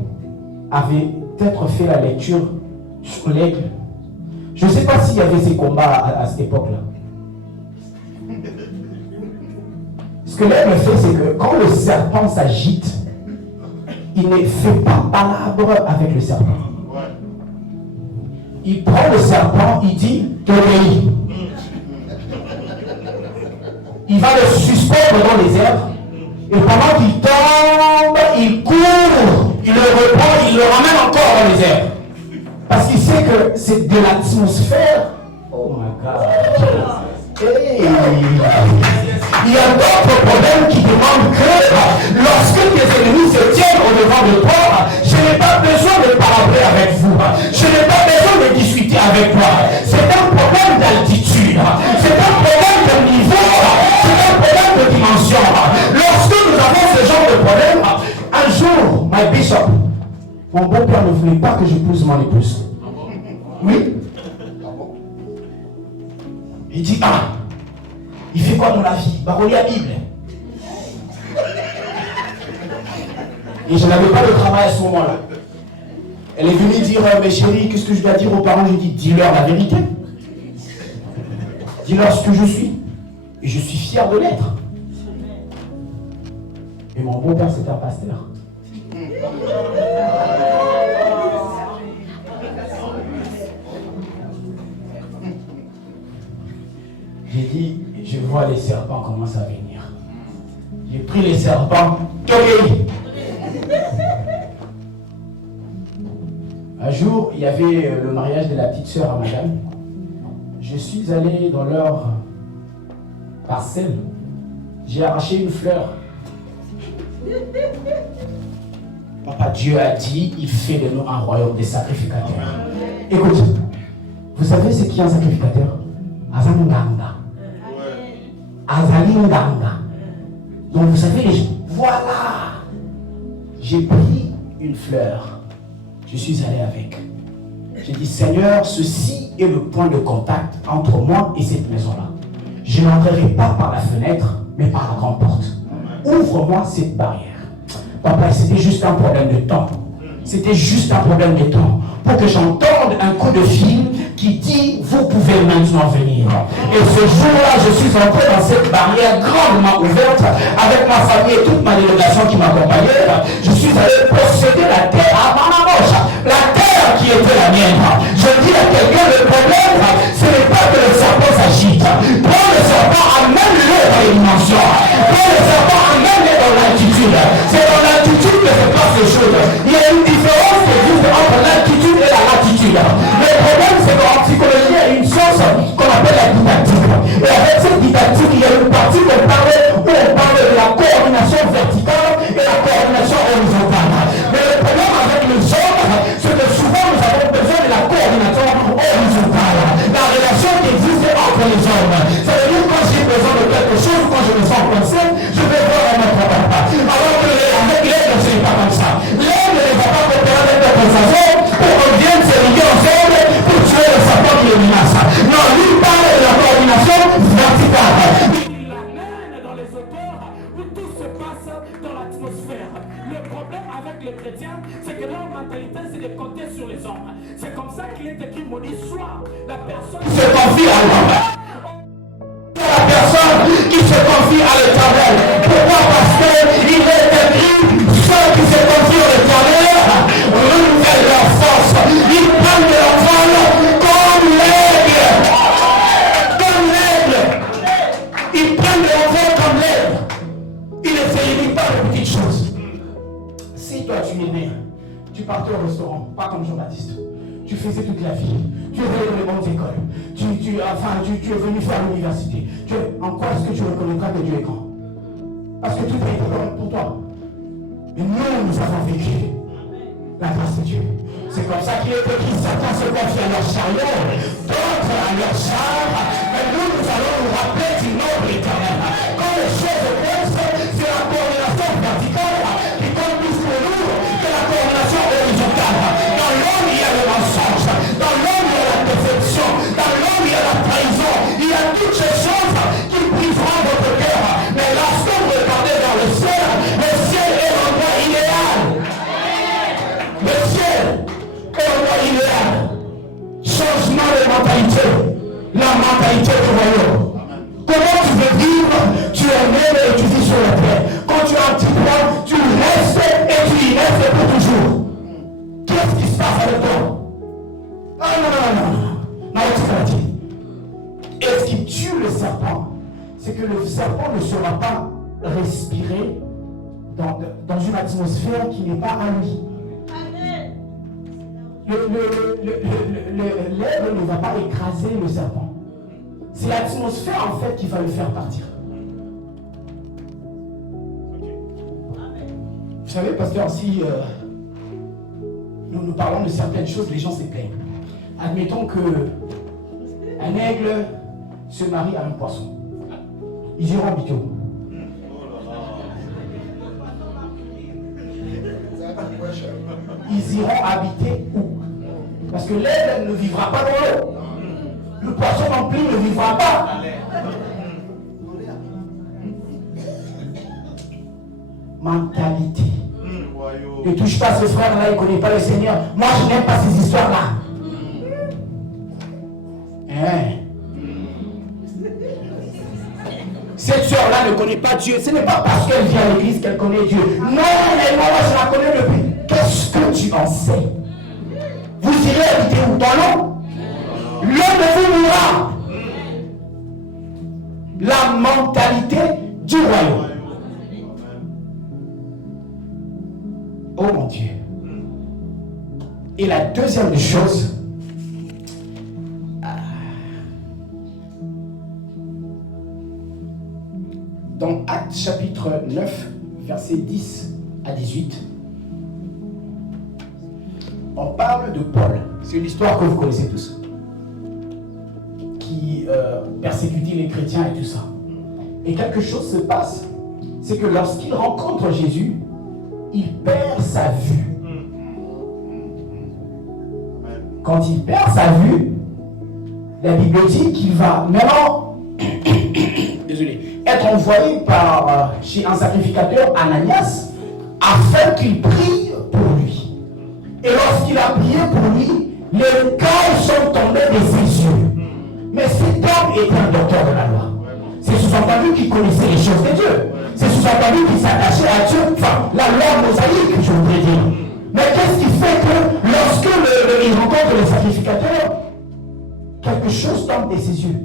avait peut-être fait la lecture sur l'aigle, je ne sais pas s'il y avait ces combats à cette époque-là. Ce que l'aigle fait, c'est que quand le serpent s'agite, il ne fait pas palabre avec le serpent. Il prend le serpent, il dit « t'obéis ». Il va le suspendre dans les airs. Et pendant qu'il tombe, il court, il le reprend, il le ramène encore dans les airs. Parce qu'il sait que c'est de l'atmosphère. Oh my God. Hey. Il y a d'autres problèmes qui demandent que lorsque tes ennemis se tiennent au-devant de toi, je n'ai pas besoin de parler avec vous. Je n'ai pas besoin de discuter avec toi. C'est un problème d'altitude. C'est un problème de niveau. C'est un problème de dimension. Lorsque nous avons ce genre de problème, un jour, my bishop, mon beau-père ne voulait pas que j'épouse mon épouse. Oui. Il dit, il fait quoi dans la vie? Bah, relis la Bible. Et je n'avais pas de travail à ce moment-là. Elle est venue dire, mais chérie, qu'est-ce que je dois dire aux parents? Je dis, dis-leur la vérité. Dis-leur ce que je suis. Et je suis fier de l'être. Et mon beau-père, c'était un pasteur. J'ai dit, je vois les serpents commencer à venir. J'ai pris les serpents, Un jour, il y avait le mariage de la petite sœur à madame. Je suis allé dans leur parcelle. J'ai arraché une fleur. Papa Dieu a dit, il fait de nous un royaume des sacrificateurs. Écoute, vous savez ce qui est un sacrificateur? Azalinganga. Azalinganga. Donc vous savez, voilà. J'ai pris une fleur. Je suis allé avec. J'ai dit, Seigneur, ceci est le point de contact entre moi et cette maison-là. Je n'entrerai pas par la fenêtre, mais par la grande porte. Ouvre-moi cette barrière. Papa, c'était juste un problème de temps. C'était juste un problème de temps. Pour que j'entende un coup de fil qui dit, vous pouvez maintenant venir. Et ce jour-là, je suis entré dans cette barrière grandement ouverte, avec ma famille et toute ma délégation qui m'accompagnait. Je suis allé posséder la terre à Manamosh, la terre qui était la mienne. Je dis à quelqu'un, le problème, ce n'est pas que le serpent s'agite. Prends le serpent, amène-le dans les dimensions. Prends le serpent, amène-le dans l'altitude. C'est dans l'altitude que se passent les choses. Il y a une différence qui existe entre l'altitude et la latitude. Le problème, c'est qu'en psychologie, il y a une chose qu'on appelle la didactique. Et avec cette didactique, il y a une partie où on parle de la coordination verticale et la coordination horizontale. Mais le problème avec les hommes, c'est que souvent nous avons besoin de la coordination horizontale. La relation qui existe entre les hommes. Ça veut dire que quand j'ai besoin de quelque chose, quand je me sens coincé, je vais voir un autre papa. Alors que avec l'aide, ce n'est pas comme ça. L'aide ne va pas coopérer avec notre façon pour qu'on vienne se lier ensemble pour tuer le serpent qui le menace. Non, lui parle de la coordination verticale. Il l'amène dans les hauteurs où tout se passe dans l'atmosphère. Le problème avec les chrétiens, c'est que leur mentalité, c'est de compter sur les hommes. C'est comme ça qu'il est écrit, maudit soit la personne qui se confie à l'homme. La personne qui se confie à l'Éternel. Pourquoi? Parce qu'il est écrit, ceux qui se confient à l'Éternel renouvellent leur force. Ils prennent de leur vol comme l'aigle. Comme l'aigle. Ils prennent de leur vol comme l'aigle. Ils ne s'éliminent pas de petites choses. Si toi tu es né, tu partais au restaurant, pas comme Jean-Baptiste. Tu faisais toute la vie. Tu es allé dans les bonnes écoles. Tu es venu faire l'université. En quoi est-ce que tu reconnaîtras que Dieu est grand? Parce que tout a été correct pour toi. Mais nous avons vécu la grâce de Dieu. C'est comme ça qu'il est écrit, Satan se confie à leur chariot, d'autres à leur char. Mais nous allons nous rappeler du nom de l'Éternel. Quand les choses passent, c'est la coordination verticale qui compte plus pour nous que la coordination horizontale. Dans l'homme, il y a le mensonge. Dans l'homme, il y a la déception. Dans l'homme, il y a la trahison. Il y a toutes ces choses qui briseront votre cœur. Mais lorsque vous regardez vers le ciel est l'endroit idéal. Le ciel est l'endroit idéal. Changement de mentalité. La mentalité du royaume. Comment tu veux vivre? Tu es né et tu vis sur la terre. Quand tu as un petit poids, tu restes et tu y restes pour toujours. Qu'est-ce qui se passe avec toi? Ah non, et ce qui tue le serpent, c'est que le serpent ne sera pas respiré dans une atmosphère qui n'est pas à lui. L'aigle ne va pas écraser le serpent. C'est l'atmosphère en fait qui va le faire partir. Vous savez, pasteur, si nous parlons de certaines choses, les gens se plaignent. Admettons que un aigle se marie à un poisson. Ils iront habiter où? Ils iront habiter où? Parce que l'aigle ne vivra pas dans l'eau. Le poisson non plus ne vivra pas. Mentalité. Ne touche pas ce frère-là, il ne connaît pas le Seigneur. Moi, je n'aime pas ces histoires-là. cette soeur-là ne connaît pas Dieu. Ce n'est pas parce qu'elle vient à l'église qu'elle connaît Dieu. Non, mais moi, je la connais depuis. Qu'est-ce que tu en sais? Vous irez habiter où? Dans l'eau? L'eau ne vous mourra. La mentalité du royaume. Oh mon Dieu. Et la deuxième des choses, dans Actes chapitre 9, versets 10 à 18, on parle de Paul. C'est une histoire que vous connaissez tous, qui persécutait les chrétiens et tout ça. Et quelque chose se passe, c'est que lorsqu'il rencontre Jésus, il perd sa vue. Quand il perd sa vue, la Bible dit qu'il va maintenant désolé, être envoyé chez un sacrificateur, Ananias, afin qu'il prie pour lui. Et lorsqu'il a prié pour lui, les écailles sont tombées de ses yeux. Mais cet homme était un docteur de la loi. C'est sous-entendu qu'il connaissait les choses de Dieu. C'est sous-entendu qu'il s'attachait à Dieu, enfin, la loi mosaïque, je voudrais dire. Mais qu'est-ce qui fait que lorsque il rencontre le sacrificateur, quelque chose tombe de ses yeux?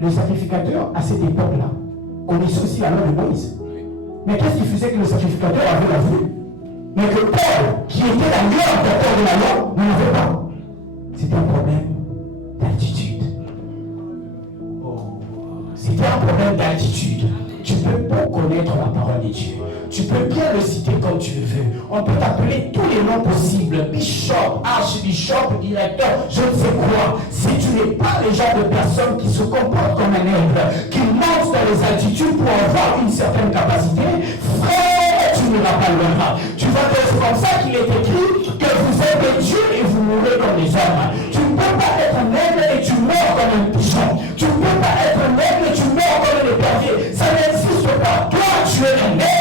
Le sacrificateur, à cette époque-là, connaissait aussi la loi de Moïse. Mais qu'est-ce qui faisait que le sacrificateur avait la vue? Mais que Paul, qui était la meilleure docteur de la loi, n'en avait pas. C'était un problème d'altitude. Oh. C'était un problème d'altitude. Tu peux pas connaître la parole de Dieu. Tu peux bien le citer comme tu le veux. On peut t'appeler tous les noms possibles. Bishop, archbishop, directeur, je ne sais quoi. Si tu n'es pas le genre de personne qui se comporte comme un aigle, qui monte dans les altitudes pour avoir une certaine capacité, frère, tu n'iras pas loin. Tu vas te... C'est comme ça qu'il est écrit que vous êtes des dieux et vous mourrez comme des hommes. Tu ne peux pas être un aigle et tu meurs comme un pigeon. Tu ne peux pas être un aigle et tu meurs comme un épervier. Ça n'existe pas. Toi, tu es un aigle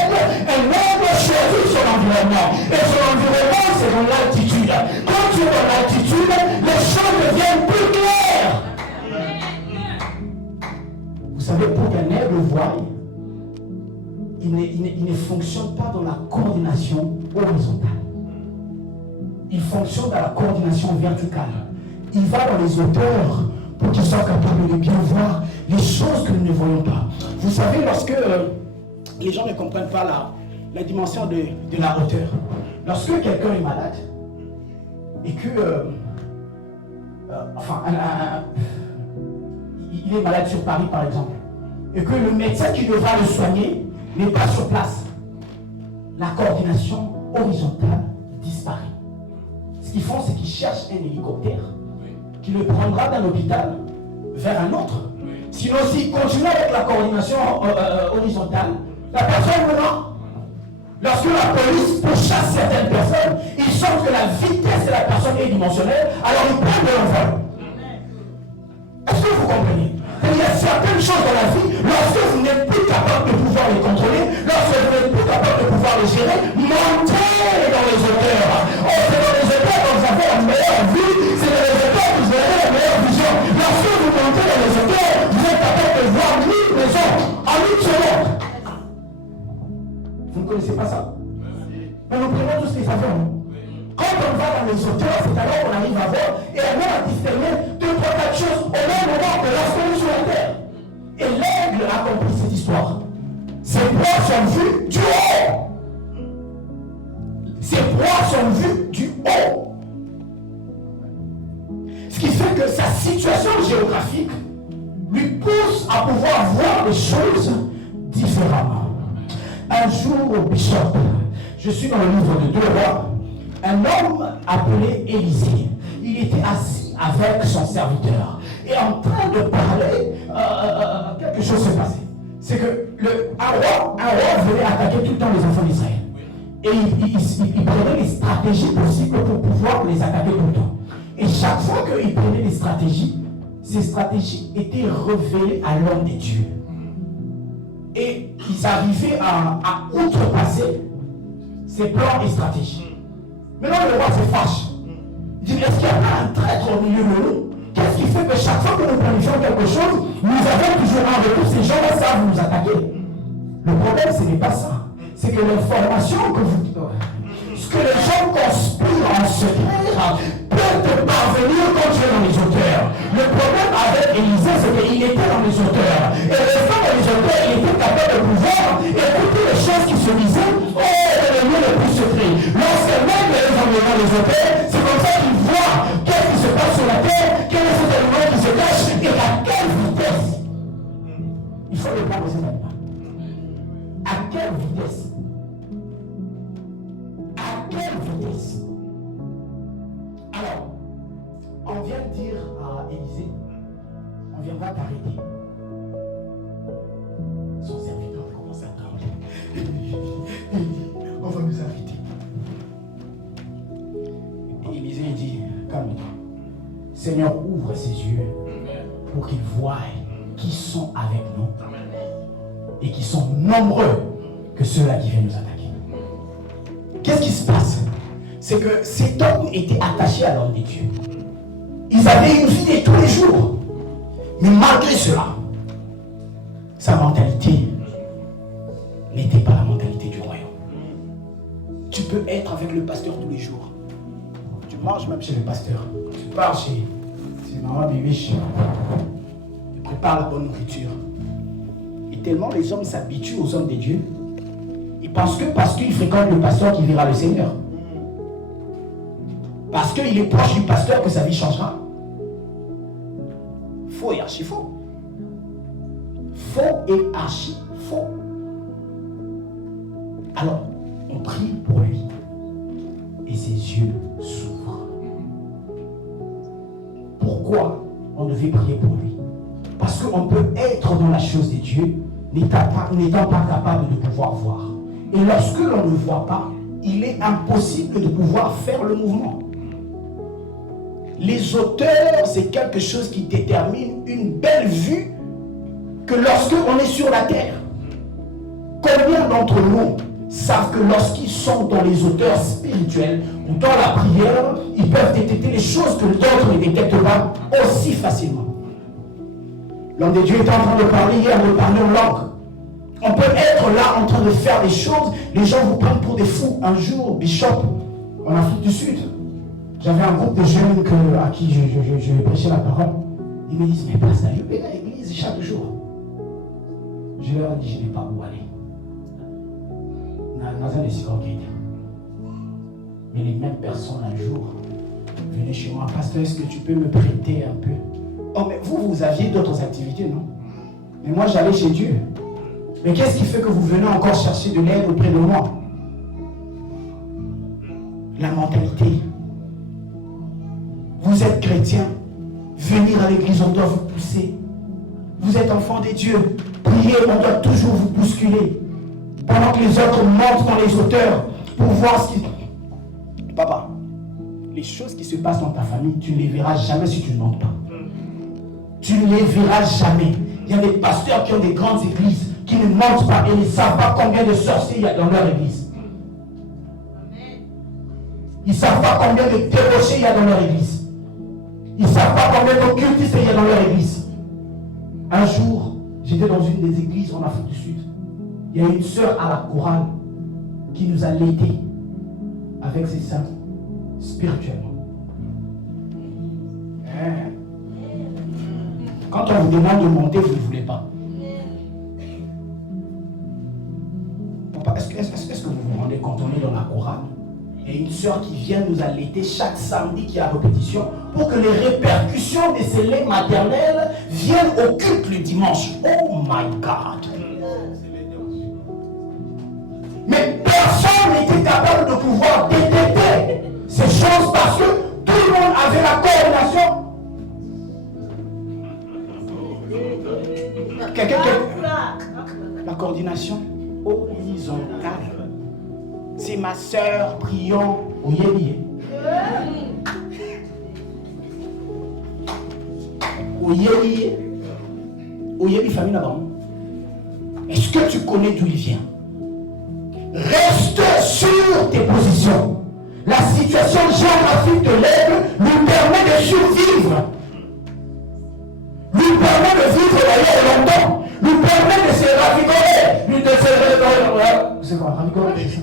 choisit son environnement. Et son environnement, c'est dans l'altitude. Quand tu es dans l'altitude, les choses deviennent plus claires. Vous savez, pour qu'un aigle voie, il ne fonctionne pas dans la coordination horizontale. Il fonctionne dans la coordination verticale. Il va dans les hauteurs pour qu'il soit capable de bien voir les choses que nous ne voyons pas. Vous savez, lorsque les gens ne comprennent pas la dimension de la hauteur. Lorsque quelqu'un est malade et que il est malade sur Paris par exemple, et que le médecin qui devra le soigner n'est pas sur place, la coordination horizontale disparaît. Ce qu'ils font, c'est qu'ils cherchent un hélicoptère qui le prendra d'un hôpital vers un autre. Sinon, s'ils continuent avec la coordination horizontale, la personne mourra. Lorsque la police pourchasse certaines personnes, ils sentent que la vitesse de la personne est dimensionnelle, alors ils prennent de l'envol. Est-ce que vous comprenez? Il y a certaines choses dans la vie, lorsque vous n'êtes plus capable de pouvoir les contrôler, lorsque vous n'êtes plus capable de pouvoir les gérer, montez dans les hauteurs. Oh, c'est dans les hauteurs que vous avez la meilleure vue, c'est dans les hauteurs que vous avez la meilleure vision. Lorsque vous montez dans les hauteurs, vous êtes capable de voir 1000 maisons en une seconde. Vous ne connaissez pas ça? Mais nous prenons tous les avions. Quand on va dans les hauteurs, c'est alors qu'on arrive à voir et on va distinguer 2, 3, 4 choses au même moment que lorsqu'on est sur la terre. Et l'aigle a compris cette histoire. Ses proies sont vues du haut. Ses proies sont vues du haut. Ce qui fait que sa situation géographique lui pousse à pouvoir voir les choses différemment. Un jour au Bishop, je suis dans le livre de 2 Rois, un homme appelé Élisée. Il était assis avec son serviteur et en train de parler, quelque chose se passait. C'est que un roi venait attaquer tout le temps les enfants d'Israël. Et il prenait les stratégies possibles pour pouvoir les attaquer tout le temps. Et chaque fois qu'il prenait des stratégies, ces stratégies étaient révélées à l'homme de Dieu. Et ils arrivaient à outrepasser ses plans et stratégies. Maintenant, le roi se fâche. Il dit, est-ce qu'il y a pas un traître au milieu de nous? Qu'est-ce qui fait que chaque fois que nous planifions faisons quelque chose, nous avons toujours un retour. Ces gens-là savent nous attaquer. Le problème, ce n'est pas ça. C'est que l'information ce que les gens conspirent en secret peut te parvenir quand tu es dans les auteurs. Le problème avec Élisée, c'est qu'il était dans les auteurs. Et restant dans les auteurs, il était capable de pouvoir écouter les choses qui se disaient dans les lieux les plus secrets. Lorsque même les environs les auteurs, c'est comme ça qu'ils voient qu'est-ce qui se passe sur la terre, quels sont les éléments qui se cachent et à quelle vitesse. Il faut le poser maintenant. À quelle vitesse? À quelle vitesse? Alors, on vient de dire à Élisée, on viendra t'arrêter. Son serviteur commence à trembler. On va nous arrêter. Et Élisée dit, calme-toi. Seigneur, ouvre ses yeux pour qu'il voie qui sont avec nous et qui sont nombreux que ceux-là qui viennent nous attaquer. Qu'est-ce qui se passe? C'est que cet homme était attaché à l'homme de Dieu. Ils avaient une vie de tous les jours. Mais malgré cela, sa mentalité n'était pas la mentalité du royaume. Tu peux être avec le pasteur tous les jours. Tu manges même chez le pasteur. Tu pars chez maman Bibiche. Tu prépares la bonne nourriture. Et tellement les hommes s'habituent aux hommes de Dieu, ils pensent que parce qu'ils fréquentent le pasteur qu'il verra le Seigneur. Parce qu'il est proche du pasteur que sa vie changera. Faux et archi faux. Faux et archi faux. Alors, on prie pour lui. Et ses yeux s'ouvrent. Pourquoi on devait prier pour lui? Parce qu'on peut être dans la chose de Dieu n'étant pas capable de pouvoir voir. Et lorsque l'on ne voit pas, il est impossible de pouvoir faire le mouvement. Les auteurs, c'est quelque chose qui détermine une belle vue que lorsque on est sur la terre. Combien d'entre nous savent que lorsqu'ils sont dans les auteurs spirituels ou dans la prière, ils peuvent détecter les choses que d'autres ne détectent pas aussi facilement? L'homme de Dieu est en train de parler hier, de parler en langue. On peut être là en train de faire des choses, les gens vous prennent pour des fous. Un jour, Bishop, en Afrique du Sud, j'avais un groupe de jeunes à qui je prêchais la parole. Ils me disent, mais pasteur, je vais à l'église chaque jour. Je leur ai dit, je n'ai pas où aller. Mais les mêmes personnes un jour venaient chez moi, pasteur, est-ce que tu peux me prêter un peu? Oh, mais vous aviez d'autres activités, non? Mais moi, j'allais chez Dieu. Mais qu'est-ce qui fait que vous venez encore chercher de l'aide auprès de moi? La mentalité. Vous êtes chrétien. Venir à l'église, on doit vous pousser. Vous êtes enfant de Dieu. Prier, on doit toujours vous bousculer. Pendant que les autres montent dans les hauteurs pour voir ce qui... Papa, les choses qui se passent dans ta famille, tu ne les verras jamais si tu ne montes pas. Tu ne les verras jamais. Il y a des pasteurs qui ont des grandes églises qui ne mentent pas et ne savent pas combien de sorciers il y a dans leur église. Ils ne savent pas combien de débauchés il y a dans leur église. Ils ne savent pas combien d'occultistes il y a dans leur église. Un jour, j'étais dans une des églises en Afrique du Sud. Il y a une sœur à la chorale qui nous a l'aidé avec ses saints spirituellement. Quand on vous demande de monter, vous ne voulez pas. Est-ce que vous vous rendez compte, on est dans la chorale? Il y a une sœur qui vient nous allaiter chaque samedi qui a répétition pour que les répercussions de ces laits maternels viennent au culte le dimanche. Oh my God! Mais personne n'était capable de pouvoir détecter ces choses parce que tout le monde avait la coordination. La coordination horizontale. C'est ma sœur priant au Yéli. Au Yéli, famille là-bas. Est-ce que tu connais d'où il vient? Reste sur tes positions. La situation géographique de l'aigle lui permet de survivre. Lui permet c'est quoi? Ravigorer, c'est ça?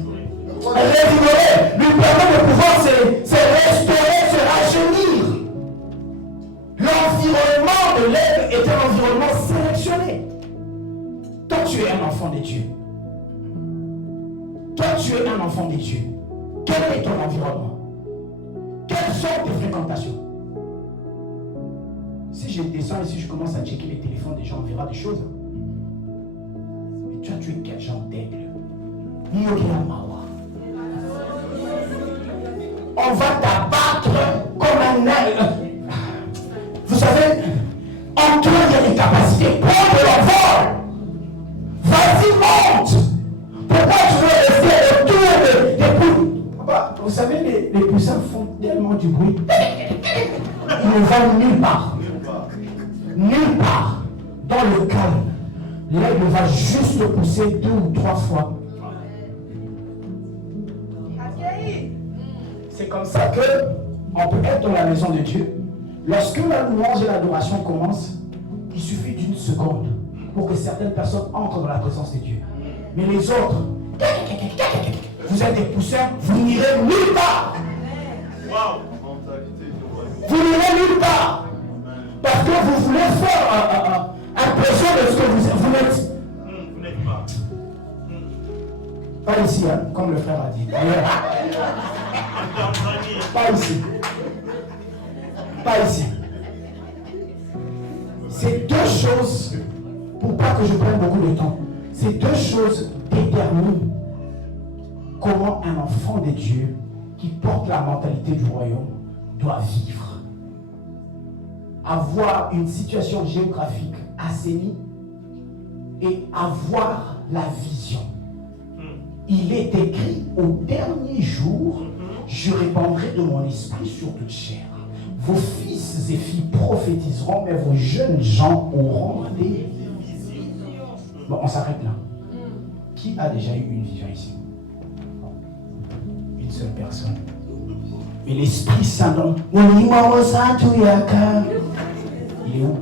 Revigorer, lui permet de pouvoir se restaurer, se rajeunir. L'environnement de l'aigle est un environnement sélectionné. Toi, tu es un enfant de Dieu. Toi, tu es un enfant de Dieu. Quel est ton environnement? Quelles sont tes fréquentations? Si je descends et si je commence à checker les téléphones des gens, on verra des choses. Mais toi, tu es quel genre d'aigle? On va t'abattre comme un aigle. Vous savez, en toi, il y a des capacités. Prends de l'envol. Vas-y, monte. Pourquoi tu veux rester autour des poules? Papa, vous savez, les poussins font tellement du bruit. Ils ne vont nulle part. Nulle part. Dans le calme. L'aigle va juste pousser 2 ou 3 fois. C'est comme ça qu'on peut être dans la maison de Dieu. Lorsque la louange et l'adoration commencent, il suffit d'une seconde pour que certaines personnes entrent dans la présence de Dieu. Mais les autres, vous êtes des poussins, vous n'irez nulle part. Vous n'irez nulle part. Parce que vous voulez faire impression de ce que vous êtes. Vous n'êtes pas. Pas ici, hein, comme le frère a dit. Pas ici. Pas ici. C'est 2 choses, pour pas que je prenne beaucoup de temps, ces 2 choses déterminent comment un enfant de Dieu qui porte la mentalité du royaume doit vivre. Avoir une situation géographique assainie et avoir la vision. Il est écrit au dernier jour, je répandrai de mon esprit sur toute chair. Vos fils et filles prophétiseront, mais vos jeunes gens auront des visions. Bon, on s'arrête là. Qui a déjà eu une vision ici? Une seule personne. Mais l'Esprit Saint, il est où?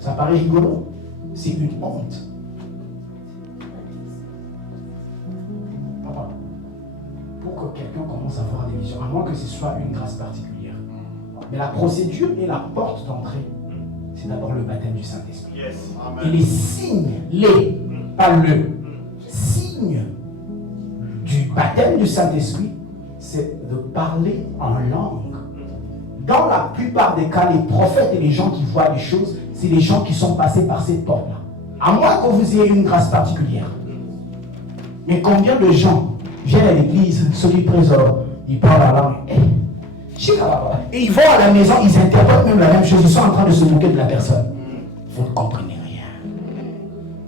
Ça paraît rigolo. C'est une honte. Papa, pour que quelqu'un commence à avoir des visions, à moins que ce soit une grâce particulière. Mais la procédure et la porte d'entrée, c'est d'abord le baptême du Saint-Esprit. Yes. Et les signes, pas le signe du baptême du Saint-Esprit, c'est de parler en langue. Dans la plupart des cas, les prophètes et les gens qui voient les choses, c'est les gens qui sont passés par cette porte-là. À moins que vous ayez une grâce particulière. Mais combien de gens viennent à l'église, celui présent, ils parlent la langue, et ils vont à la maison, ils interprètent même la même chose, ils sont en train de se moquer de la personne. Vous ne comprenez rien.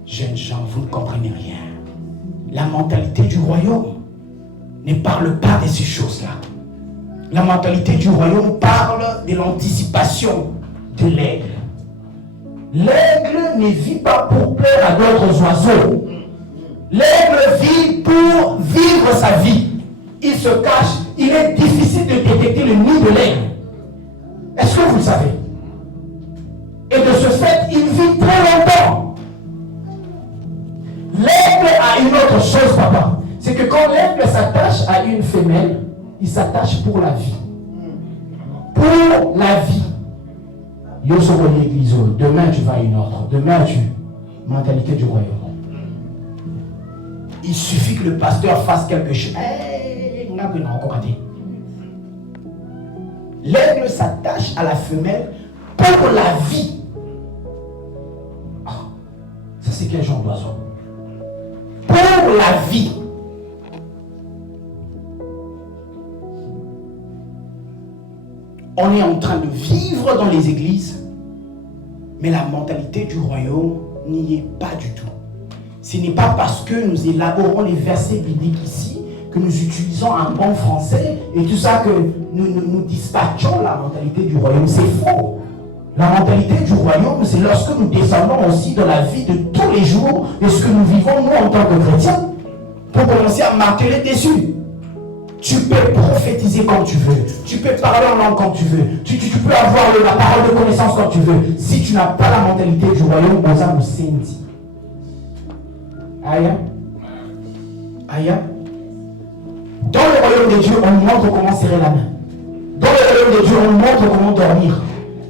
Jeunes gens, vous ne comprenez rien. La mentalité du royaume ne parle pas de ces choses-là. La mentalité du royaume parle de l'anticipation de l'aigle. L'aigle ne vit pas pour plaire à d'autres oiseaux. L'aigle vit pour vivre sa vie. Il se cache. Il est difficile de détecter le nid de l'aigle. Est-ce que vous le savez? Et de ce fait, il vit très longtemps. L'aigle a une autre chose, papa. C'est que quand l'aigle s'attache à une femelle, il s'attache pour la vie. Pour la vie. Demain tu vas à une autre. Demain tu... Mentalité du royaume. Il suffit que le pasteur fasse quelque chose. L'aigle s'attache à la femelle pour la vie. Oh, ça c'est quel genre d'oiseau? Pour la vie. On est en train de vivre dans les églises, mais la mentalité du royaume n'y est pas du tout. Ce n'est pas parce que nous élaborons les versets bibliques ici, que nous utilisons un bon français et tout ça que nous dispatchons la mentalité du royaume. C'est faux. La mentalité du royaume, c'est lorsque nous descendons aussi dans la vie de tous les jours de ce que nous vivons, nous, en tant que chrétiens, pour commencer à marteler dessus. Tu peux prophétiser quand tu veux. Tu peux parler en langue quand tu veux. Tu peux avoir la parole de connaissance quand tu veux. Si tu n'as pas la mentalité du royaume, on a nous senti. Aïe. Aïe. Dans le royaume de Dieu, on nous montre comment serrer la main. Dans le royaume de Dieu, on nous montre comment dormir.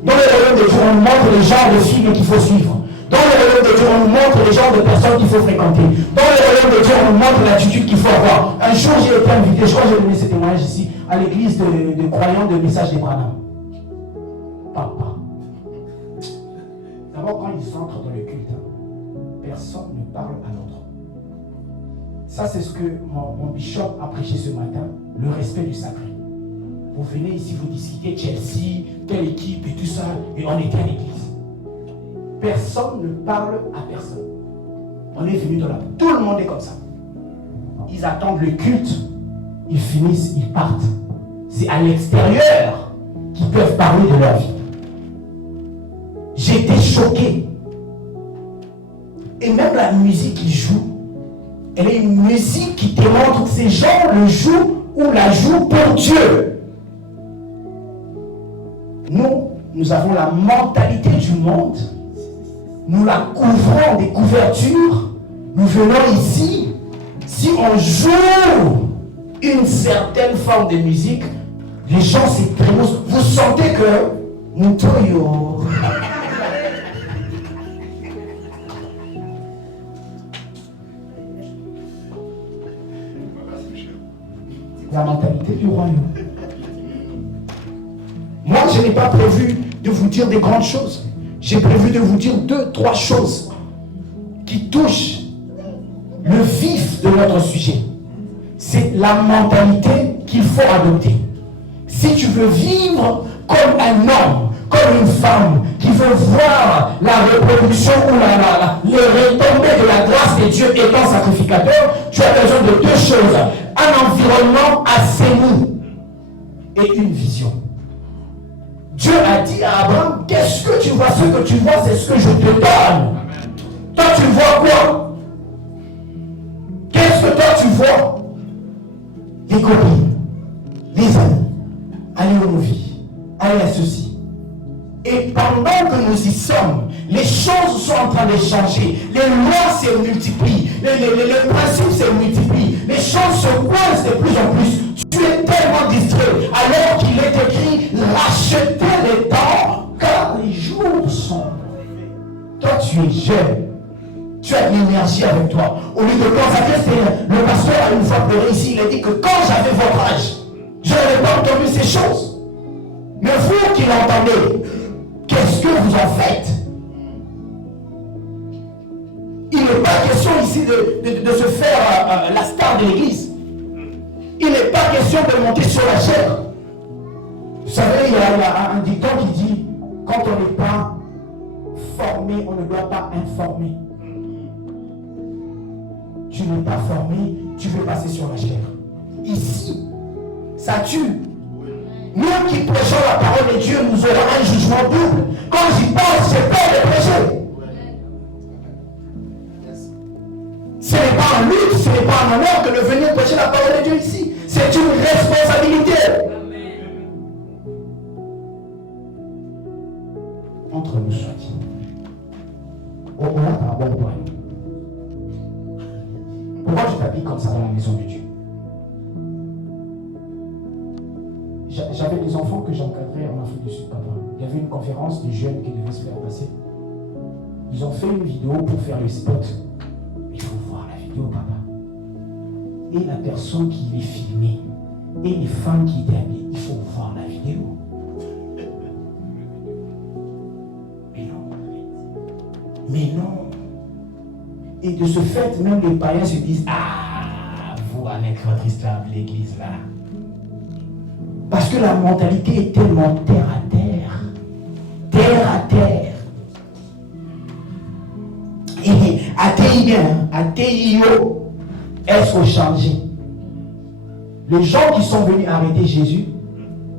Dans le royaume de Dieu, on nous montre les genres de films qu'il faut suivre. Dans le royaume de Dieu, on nous montre les genres de personnes qu'il faut fréquenter. Dans le royaume de Dieu, on nous montre l'attitude qu'il faut avoir. Un jour, j'ai été invité, je crois que j'ai donné ce témoignage ici, à l'église de croyants de Message d'Abraham. Papa. D'abord, quand ils entrent dans le culte, personne ne parle à l'autre. Ça, c'est ce que mon bishop a prêché ce matin, le respect du sacré. Vous venez ici, vous discutez Chelsea, telle équipe et tout ça, et on était à l'église. Personne ne parle à personne. On est venu dans la... Tout le monde est comme ça. Ils attendent le culte, ils finissent, ils partent. C'est à l'extérieur qu'ils peuvent parler de leur vie. J'étais choqué. Et même la musique qu'ils jouent, elle est une musique qui te montre que ces gens le jouent ou la jouent pour Dieu. Nous avons la mentalité du monde. Nous la couvrons des couvertures. Nous venons ici. Si on joue une certaine forme de musique, les gens c'est très beau. Vous sentez que nous toyons. La mentalité du royaume. Moi, je n'ai pas prévu de vous dire des grandes choses. J'ai prévu de vous dire 2, 3 choses qui touchent le vif de notre sujet. C'est la mentalité qu'il faut adopter. Si tu veux vivre comme un homme, comme une femme qui veut voir la reproduction ou les retombées de la grâce de Dieu étant sacrificateur, tu as besoin de 2 choses. Un environnement assaini et une vision. Dieu a dit à Abraham, qu'est-ce que tu vois? Ce que tu vois, c'est ce que je te donne. Toi, tu vois quoi? Qu'est-ce que toi, tu vois? Les copines, les amis, aller aux vies, aller à ceci. Et pendant que nous y sommes, les choses sont en train de changer. Les lois se multiplient. Les principes se multiplient. Les choses se coincent de plus en plus. Tu es tellement distrait. Alors qu'il est écrit, rachetez les temps, car les jours sont. Toi, tu es jeune. Tu as de l'énergie avec toi. Au lieu de consacrer, le pasteur a une fois pleuré ici. Il a dit que quand j'avais votre âge, je n'avais pas entendu ces choses. Mais vous qui l'entendez, qu'est-ce que vous en faites? Il n'est pas question ici de se faire la star de l'église. Il n'est pas question de monter sur la chair. Vous savez, il y a un dicton qui dit, quand on n'est pas formé, on ne doit pas informer. Tu n'es pas formé, tu veux passer sur la chair. Ici, ça tue. Nous qui prêchons la parole de Dieu, nous aurons un jugement double. Quand j'y pense, j'ai peur de prêcher. Ce n'est pas un luxe, ce n'est pas un honneur que de venir prêcher la parole de Dieu ici. C'est une responsabilité. Entre nous soit-il. On a par bon point. Pourquoi je t'habille comme ça dans la maison de Dieu? J'avais des enfants que j'encadrais en Afrique du Sud, papa. Il y avait une conférence de jeunes qui devait se faire passer. Ils ont fait une vidéo pour faire le spot. Il faut voir la vidéo, papa. Et la personne qui les filmait, et les femmes qui étaient habillées, il faut voir la vidéo. Mais non. Mais non. Et de ce fait, même les païens se disent, ah, vous avec votre histoire de l'église là. Parce que la mentalité est tellement terre à terre. Terre à terre. Et ATIO, est-ce qu'on changé? Les gens qui sont venus arrêter Jésus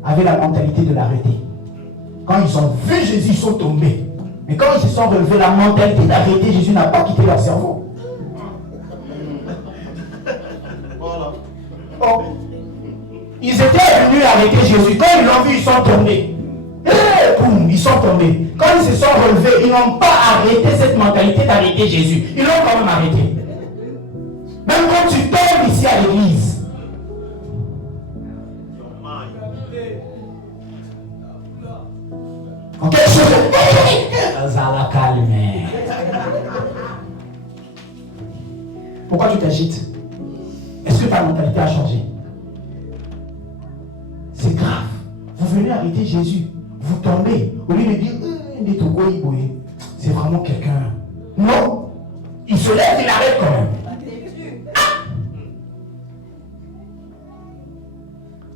avaient la mentalité de l'arrêter. Quand ils ont vu Jésus, ils sont tombés. Mais quand ils se sont relevés, la mentalité d'arrêter Jésus n'a pas quitté leur cerveau. Voilà. Bon. Ils étaient venus arrêter Jésus. Quand ils l'ont vu, ils sont tombés. Et boum, ils sont tombés. Quand ils se sont relevés, ils n'ont pas arrêté cette mentalité d'arrêter Jésus. Ils l'ont quand même arrêté. Même quand tu tombes ici, ici à l'église. Quand quelque chose ça la calme. Pourquoi tu t'agites? Est-ce que ta mentalité a changé? C'est grave. Vous venez arrêter Jésus. Vous tombez. Au lieu de dire c'est vraiment quelqu'un. Non. Il se lève, il arrête quand même.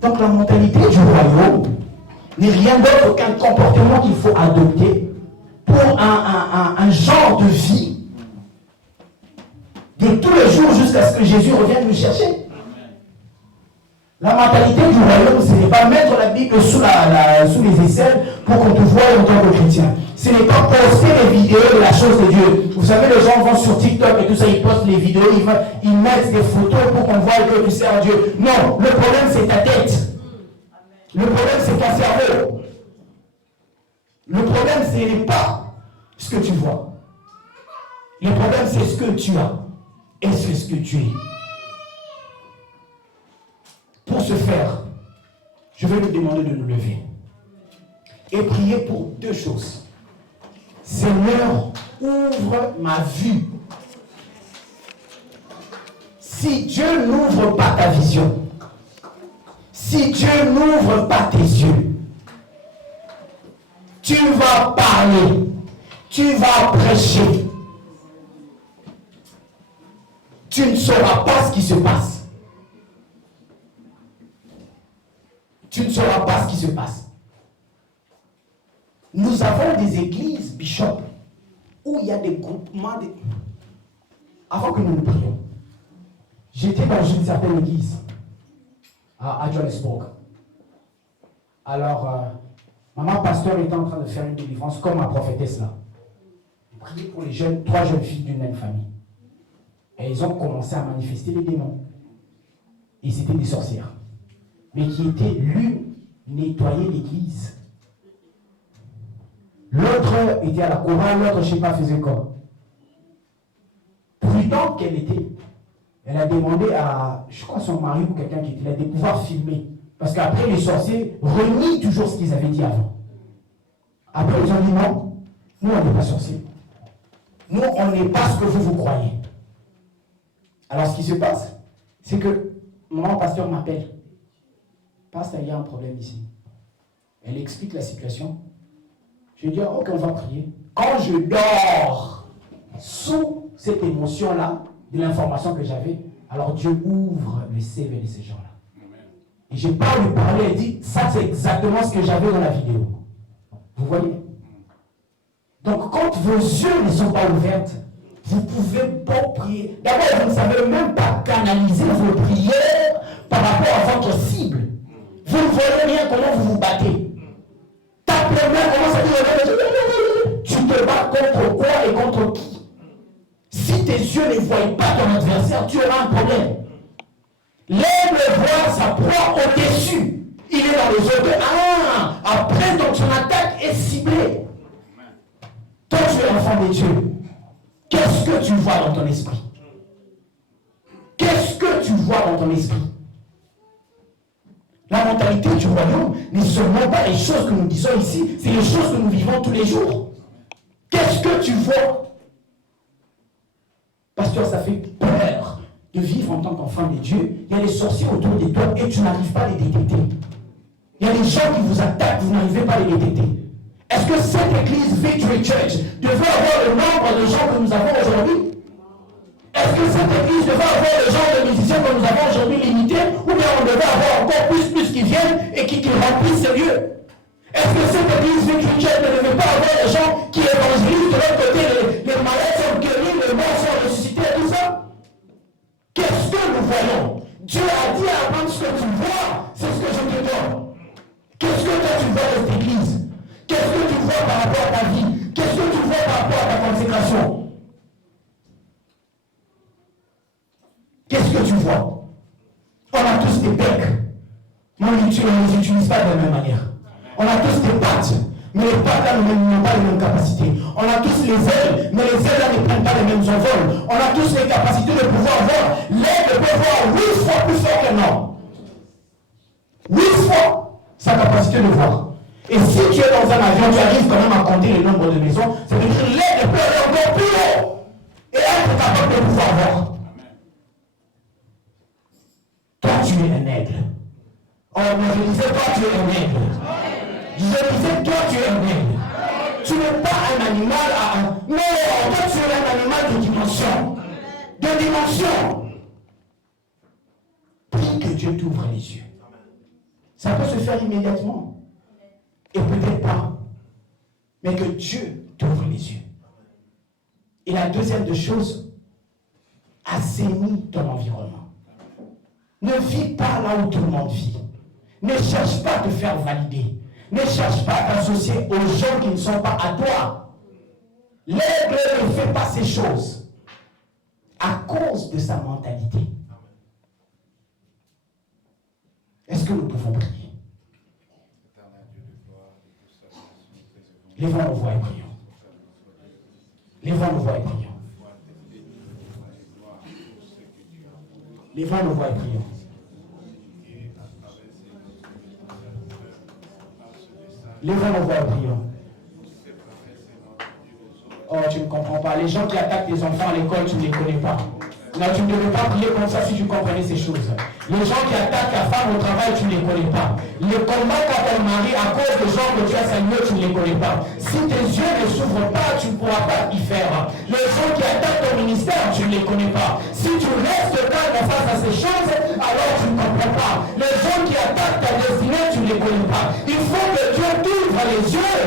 Donc la mentalité du royaume n'est rien d'autre qu'un comportement qu'il faut adopter pour un genre de vie de tous les jours jusqu'à ce que Jésus revienne nous chercher. La mentalité du royaume, ce n'est pas mettre la Bible sous les aisselles pour qu'on te voie en tant que chrétien. Ce n'est pas poster les vidéos de la chose de Dieu. Vous savez, les gens vont sur TikTok et tout ça, ils postent les vidéos, ils mettent des photos pour qu'on voie que tu sers Dieu. Non, le problème c'est ta tête. Le problème c'est ton cerveau. Le problème ce n'est pas ce que tu vois. Le problème c'est ce que tu as. Et c'est ce que tu es. Pour ce faire, je vais nous demander de nous lever et prier pour deux choses. Seigneur, ouvre ma vue. Si Dieu n'ouvre pas ta vision, si Dieu n'ouvre pas tes yeux, tu vas parler, tu vas prêcher. Tu ne sauras pas ce qui se passe. Tu ne sauras pas ce qui se passe. Nous avons des églises, Bishop, où il y a des groupements. Avant que nous prions, j'étais dans une certaine église à Johannesburg. Alors, maman pasteur était en train de faire une délivrance comme ma prophétesse là. Prier pour les jeunes, 3 jeunes filles d'une même famille. Et ils ont commencé à manifester les démons. Et c'était des sorcières. Mais qui était l'une nettoyer l'église. L'autre était à la chorale, l'autre, je ne sais pas, faisait quoi. Prudente qu'elle était, elle a demandé à, je crois, son mari ou quelqu'un qui était là, de pouvoir filmer. Parce qu'après, les sorciers renient toujours ce qu'ils avaient dit avant. Après, ils ont dit non, nous, on n'est pas sorciers. Nous, on n'est pas ce que vous croyez. Alors, ce qui se passe, c'est que mon pasteur m'appelle. Pasteur, il y a un problème ici. Elle explique la situation. Je dis, ok, on va prier. Quand je dors sous cette émotion-là, de l'information que j'avais, alors Dieu ouvre le CV de ces gens-là. Et je pas lui parler, elle dit, ça c'est exactement ce que j'avais dans la vidéo. Vous voyez? Donc quand vos yeux ne sont pas ouverts, vous pouvez pas prier. D'abord, vous ne savez même pas canaliser vos prières par rapport à votre cible. Vous ne voyez rien comment vous vous battez. Ta première commence à dire, tu te bats contre quoi et contre qui? Si tes yeux ne voient pas ton adversaire, tu auras un problème. L'aigle voit sa proie au-dessus. Il est dans les yeux. Après, donc son attaque est ciblée. Toi, tu es l'enfant de Dieu. Qu'est-ce que tu vois dans ton esprit? Qu'est-ce que tu vois dans ton esprit? La mentalité du royaume n'est seulement pas les choses que nous disons ici, c'est les choses que nous vivons tous les jours. Qu'est-ce que tu vois? Pasteur, ça fait peur de vivre en tant qu'enfant de Dieu. Il y a des sorciers autour de toi et tu n'arrives pas à les détecter. Il y a des gens qui vous attaquent, vous n'arrivez pas à les détecter. Est-ce que cette église Victory Church devrait avoir le nombre de gens que nous avons aujourd'hui? Est-ce que cette église devrait avoir le genre de musiciens que nous avons aujourd'hui limité? Ou bien on devrait avoir encore plus qui viennent et qui remplissent ce lieu? Est-ce que cette église Victory Church ne devrait pas avoir des gens qui évangélisent de l'autre côté, les malades sont guéris, les morts sont ressuscités et tout ça? Qu'est-ce que nous voyons? Dieu a dit à Abraham, ce que tu vois, c'est ce que je te donne. Qu'est-ce que toi tu vois de cette église? Qu'est-ce que tu vois par rapport à ta vie? Qu'est-ce que tu vois par rapport à ta consécration? Qu'est-ce que tu vois? On a tous des becs, mais on ne les utilise pas de la même manière. On a tous des pattes, mais les pattes là n'ont pas les mêmes capacités. On a tous les ailes, mais les ailes ne prennent pas les mêmes envols. On a tous les capacités de pouvoir voir. L'aigle peut voir 8 fois plus fort qu'un homme. 8 fois sa capacité de voir. Et si tu es dans un avion, tu arrives quand même à compter le nombre de maisons, ça veut dire que l'aigle peut aller encore plus haut et être capable de pouvoir voir. Toi, tu es un aigle. Oh, mais je disais, toi, tu es un aigle. Je disais, toi, tu es un aigle. Tu n'es pas un animal à un... Non, toi, tu es un animal de dimension. De dimension. Prie que Dieu t'ouvre les yeux. Ça peut se faire immédiatement. Et peut-être pas. Mais que Dieu t'ouvre les yeux. Et la deuxième des choses, assainis ton environnement. Ne vis pas là où tout le monde vit. Ne cherche pas à te faire valider. Ne cherche pas à t'associer aux gens qui ne sont pas à toi. L'aigle ne fait pas ces choses à cause de sa mentalité. Est-ce que nous pouvons prier? Lèvons nos voix et prions. Lèvons nos voix et prions. Lèvons nos voix et prions. Lèvons nos voix et prions. Oh, tu ne comprends pas. Les gens qui attaquent tes enfants à l'école, tu ne les connais pas. Non, tu ne devais pas prier comme ça si tu comprenais ces choses. Les gens qui attaquent ta femme au travail, tu ne les connais pas. Les combats contre ton mari à cause des gens que tu as salués, tu ne les connais pas. Si tes yeux ne s'ouvrent pas, tu ne pourras pas y faire. Les gens qui attaquent ton ministère, tu ne les connais pas. Si tu restes calme face à ces choses, alors tu ne comprends pas. Les gens qui attaquent ta destinée, tu ne les connais pas. Il faut que Dieu t'ouvre les yeux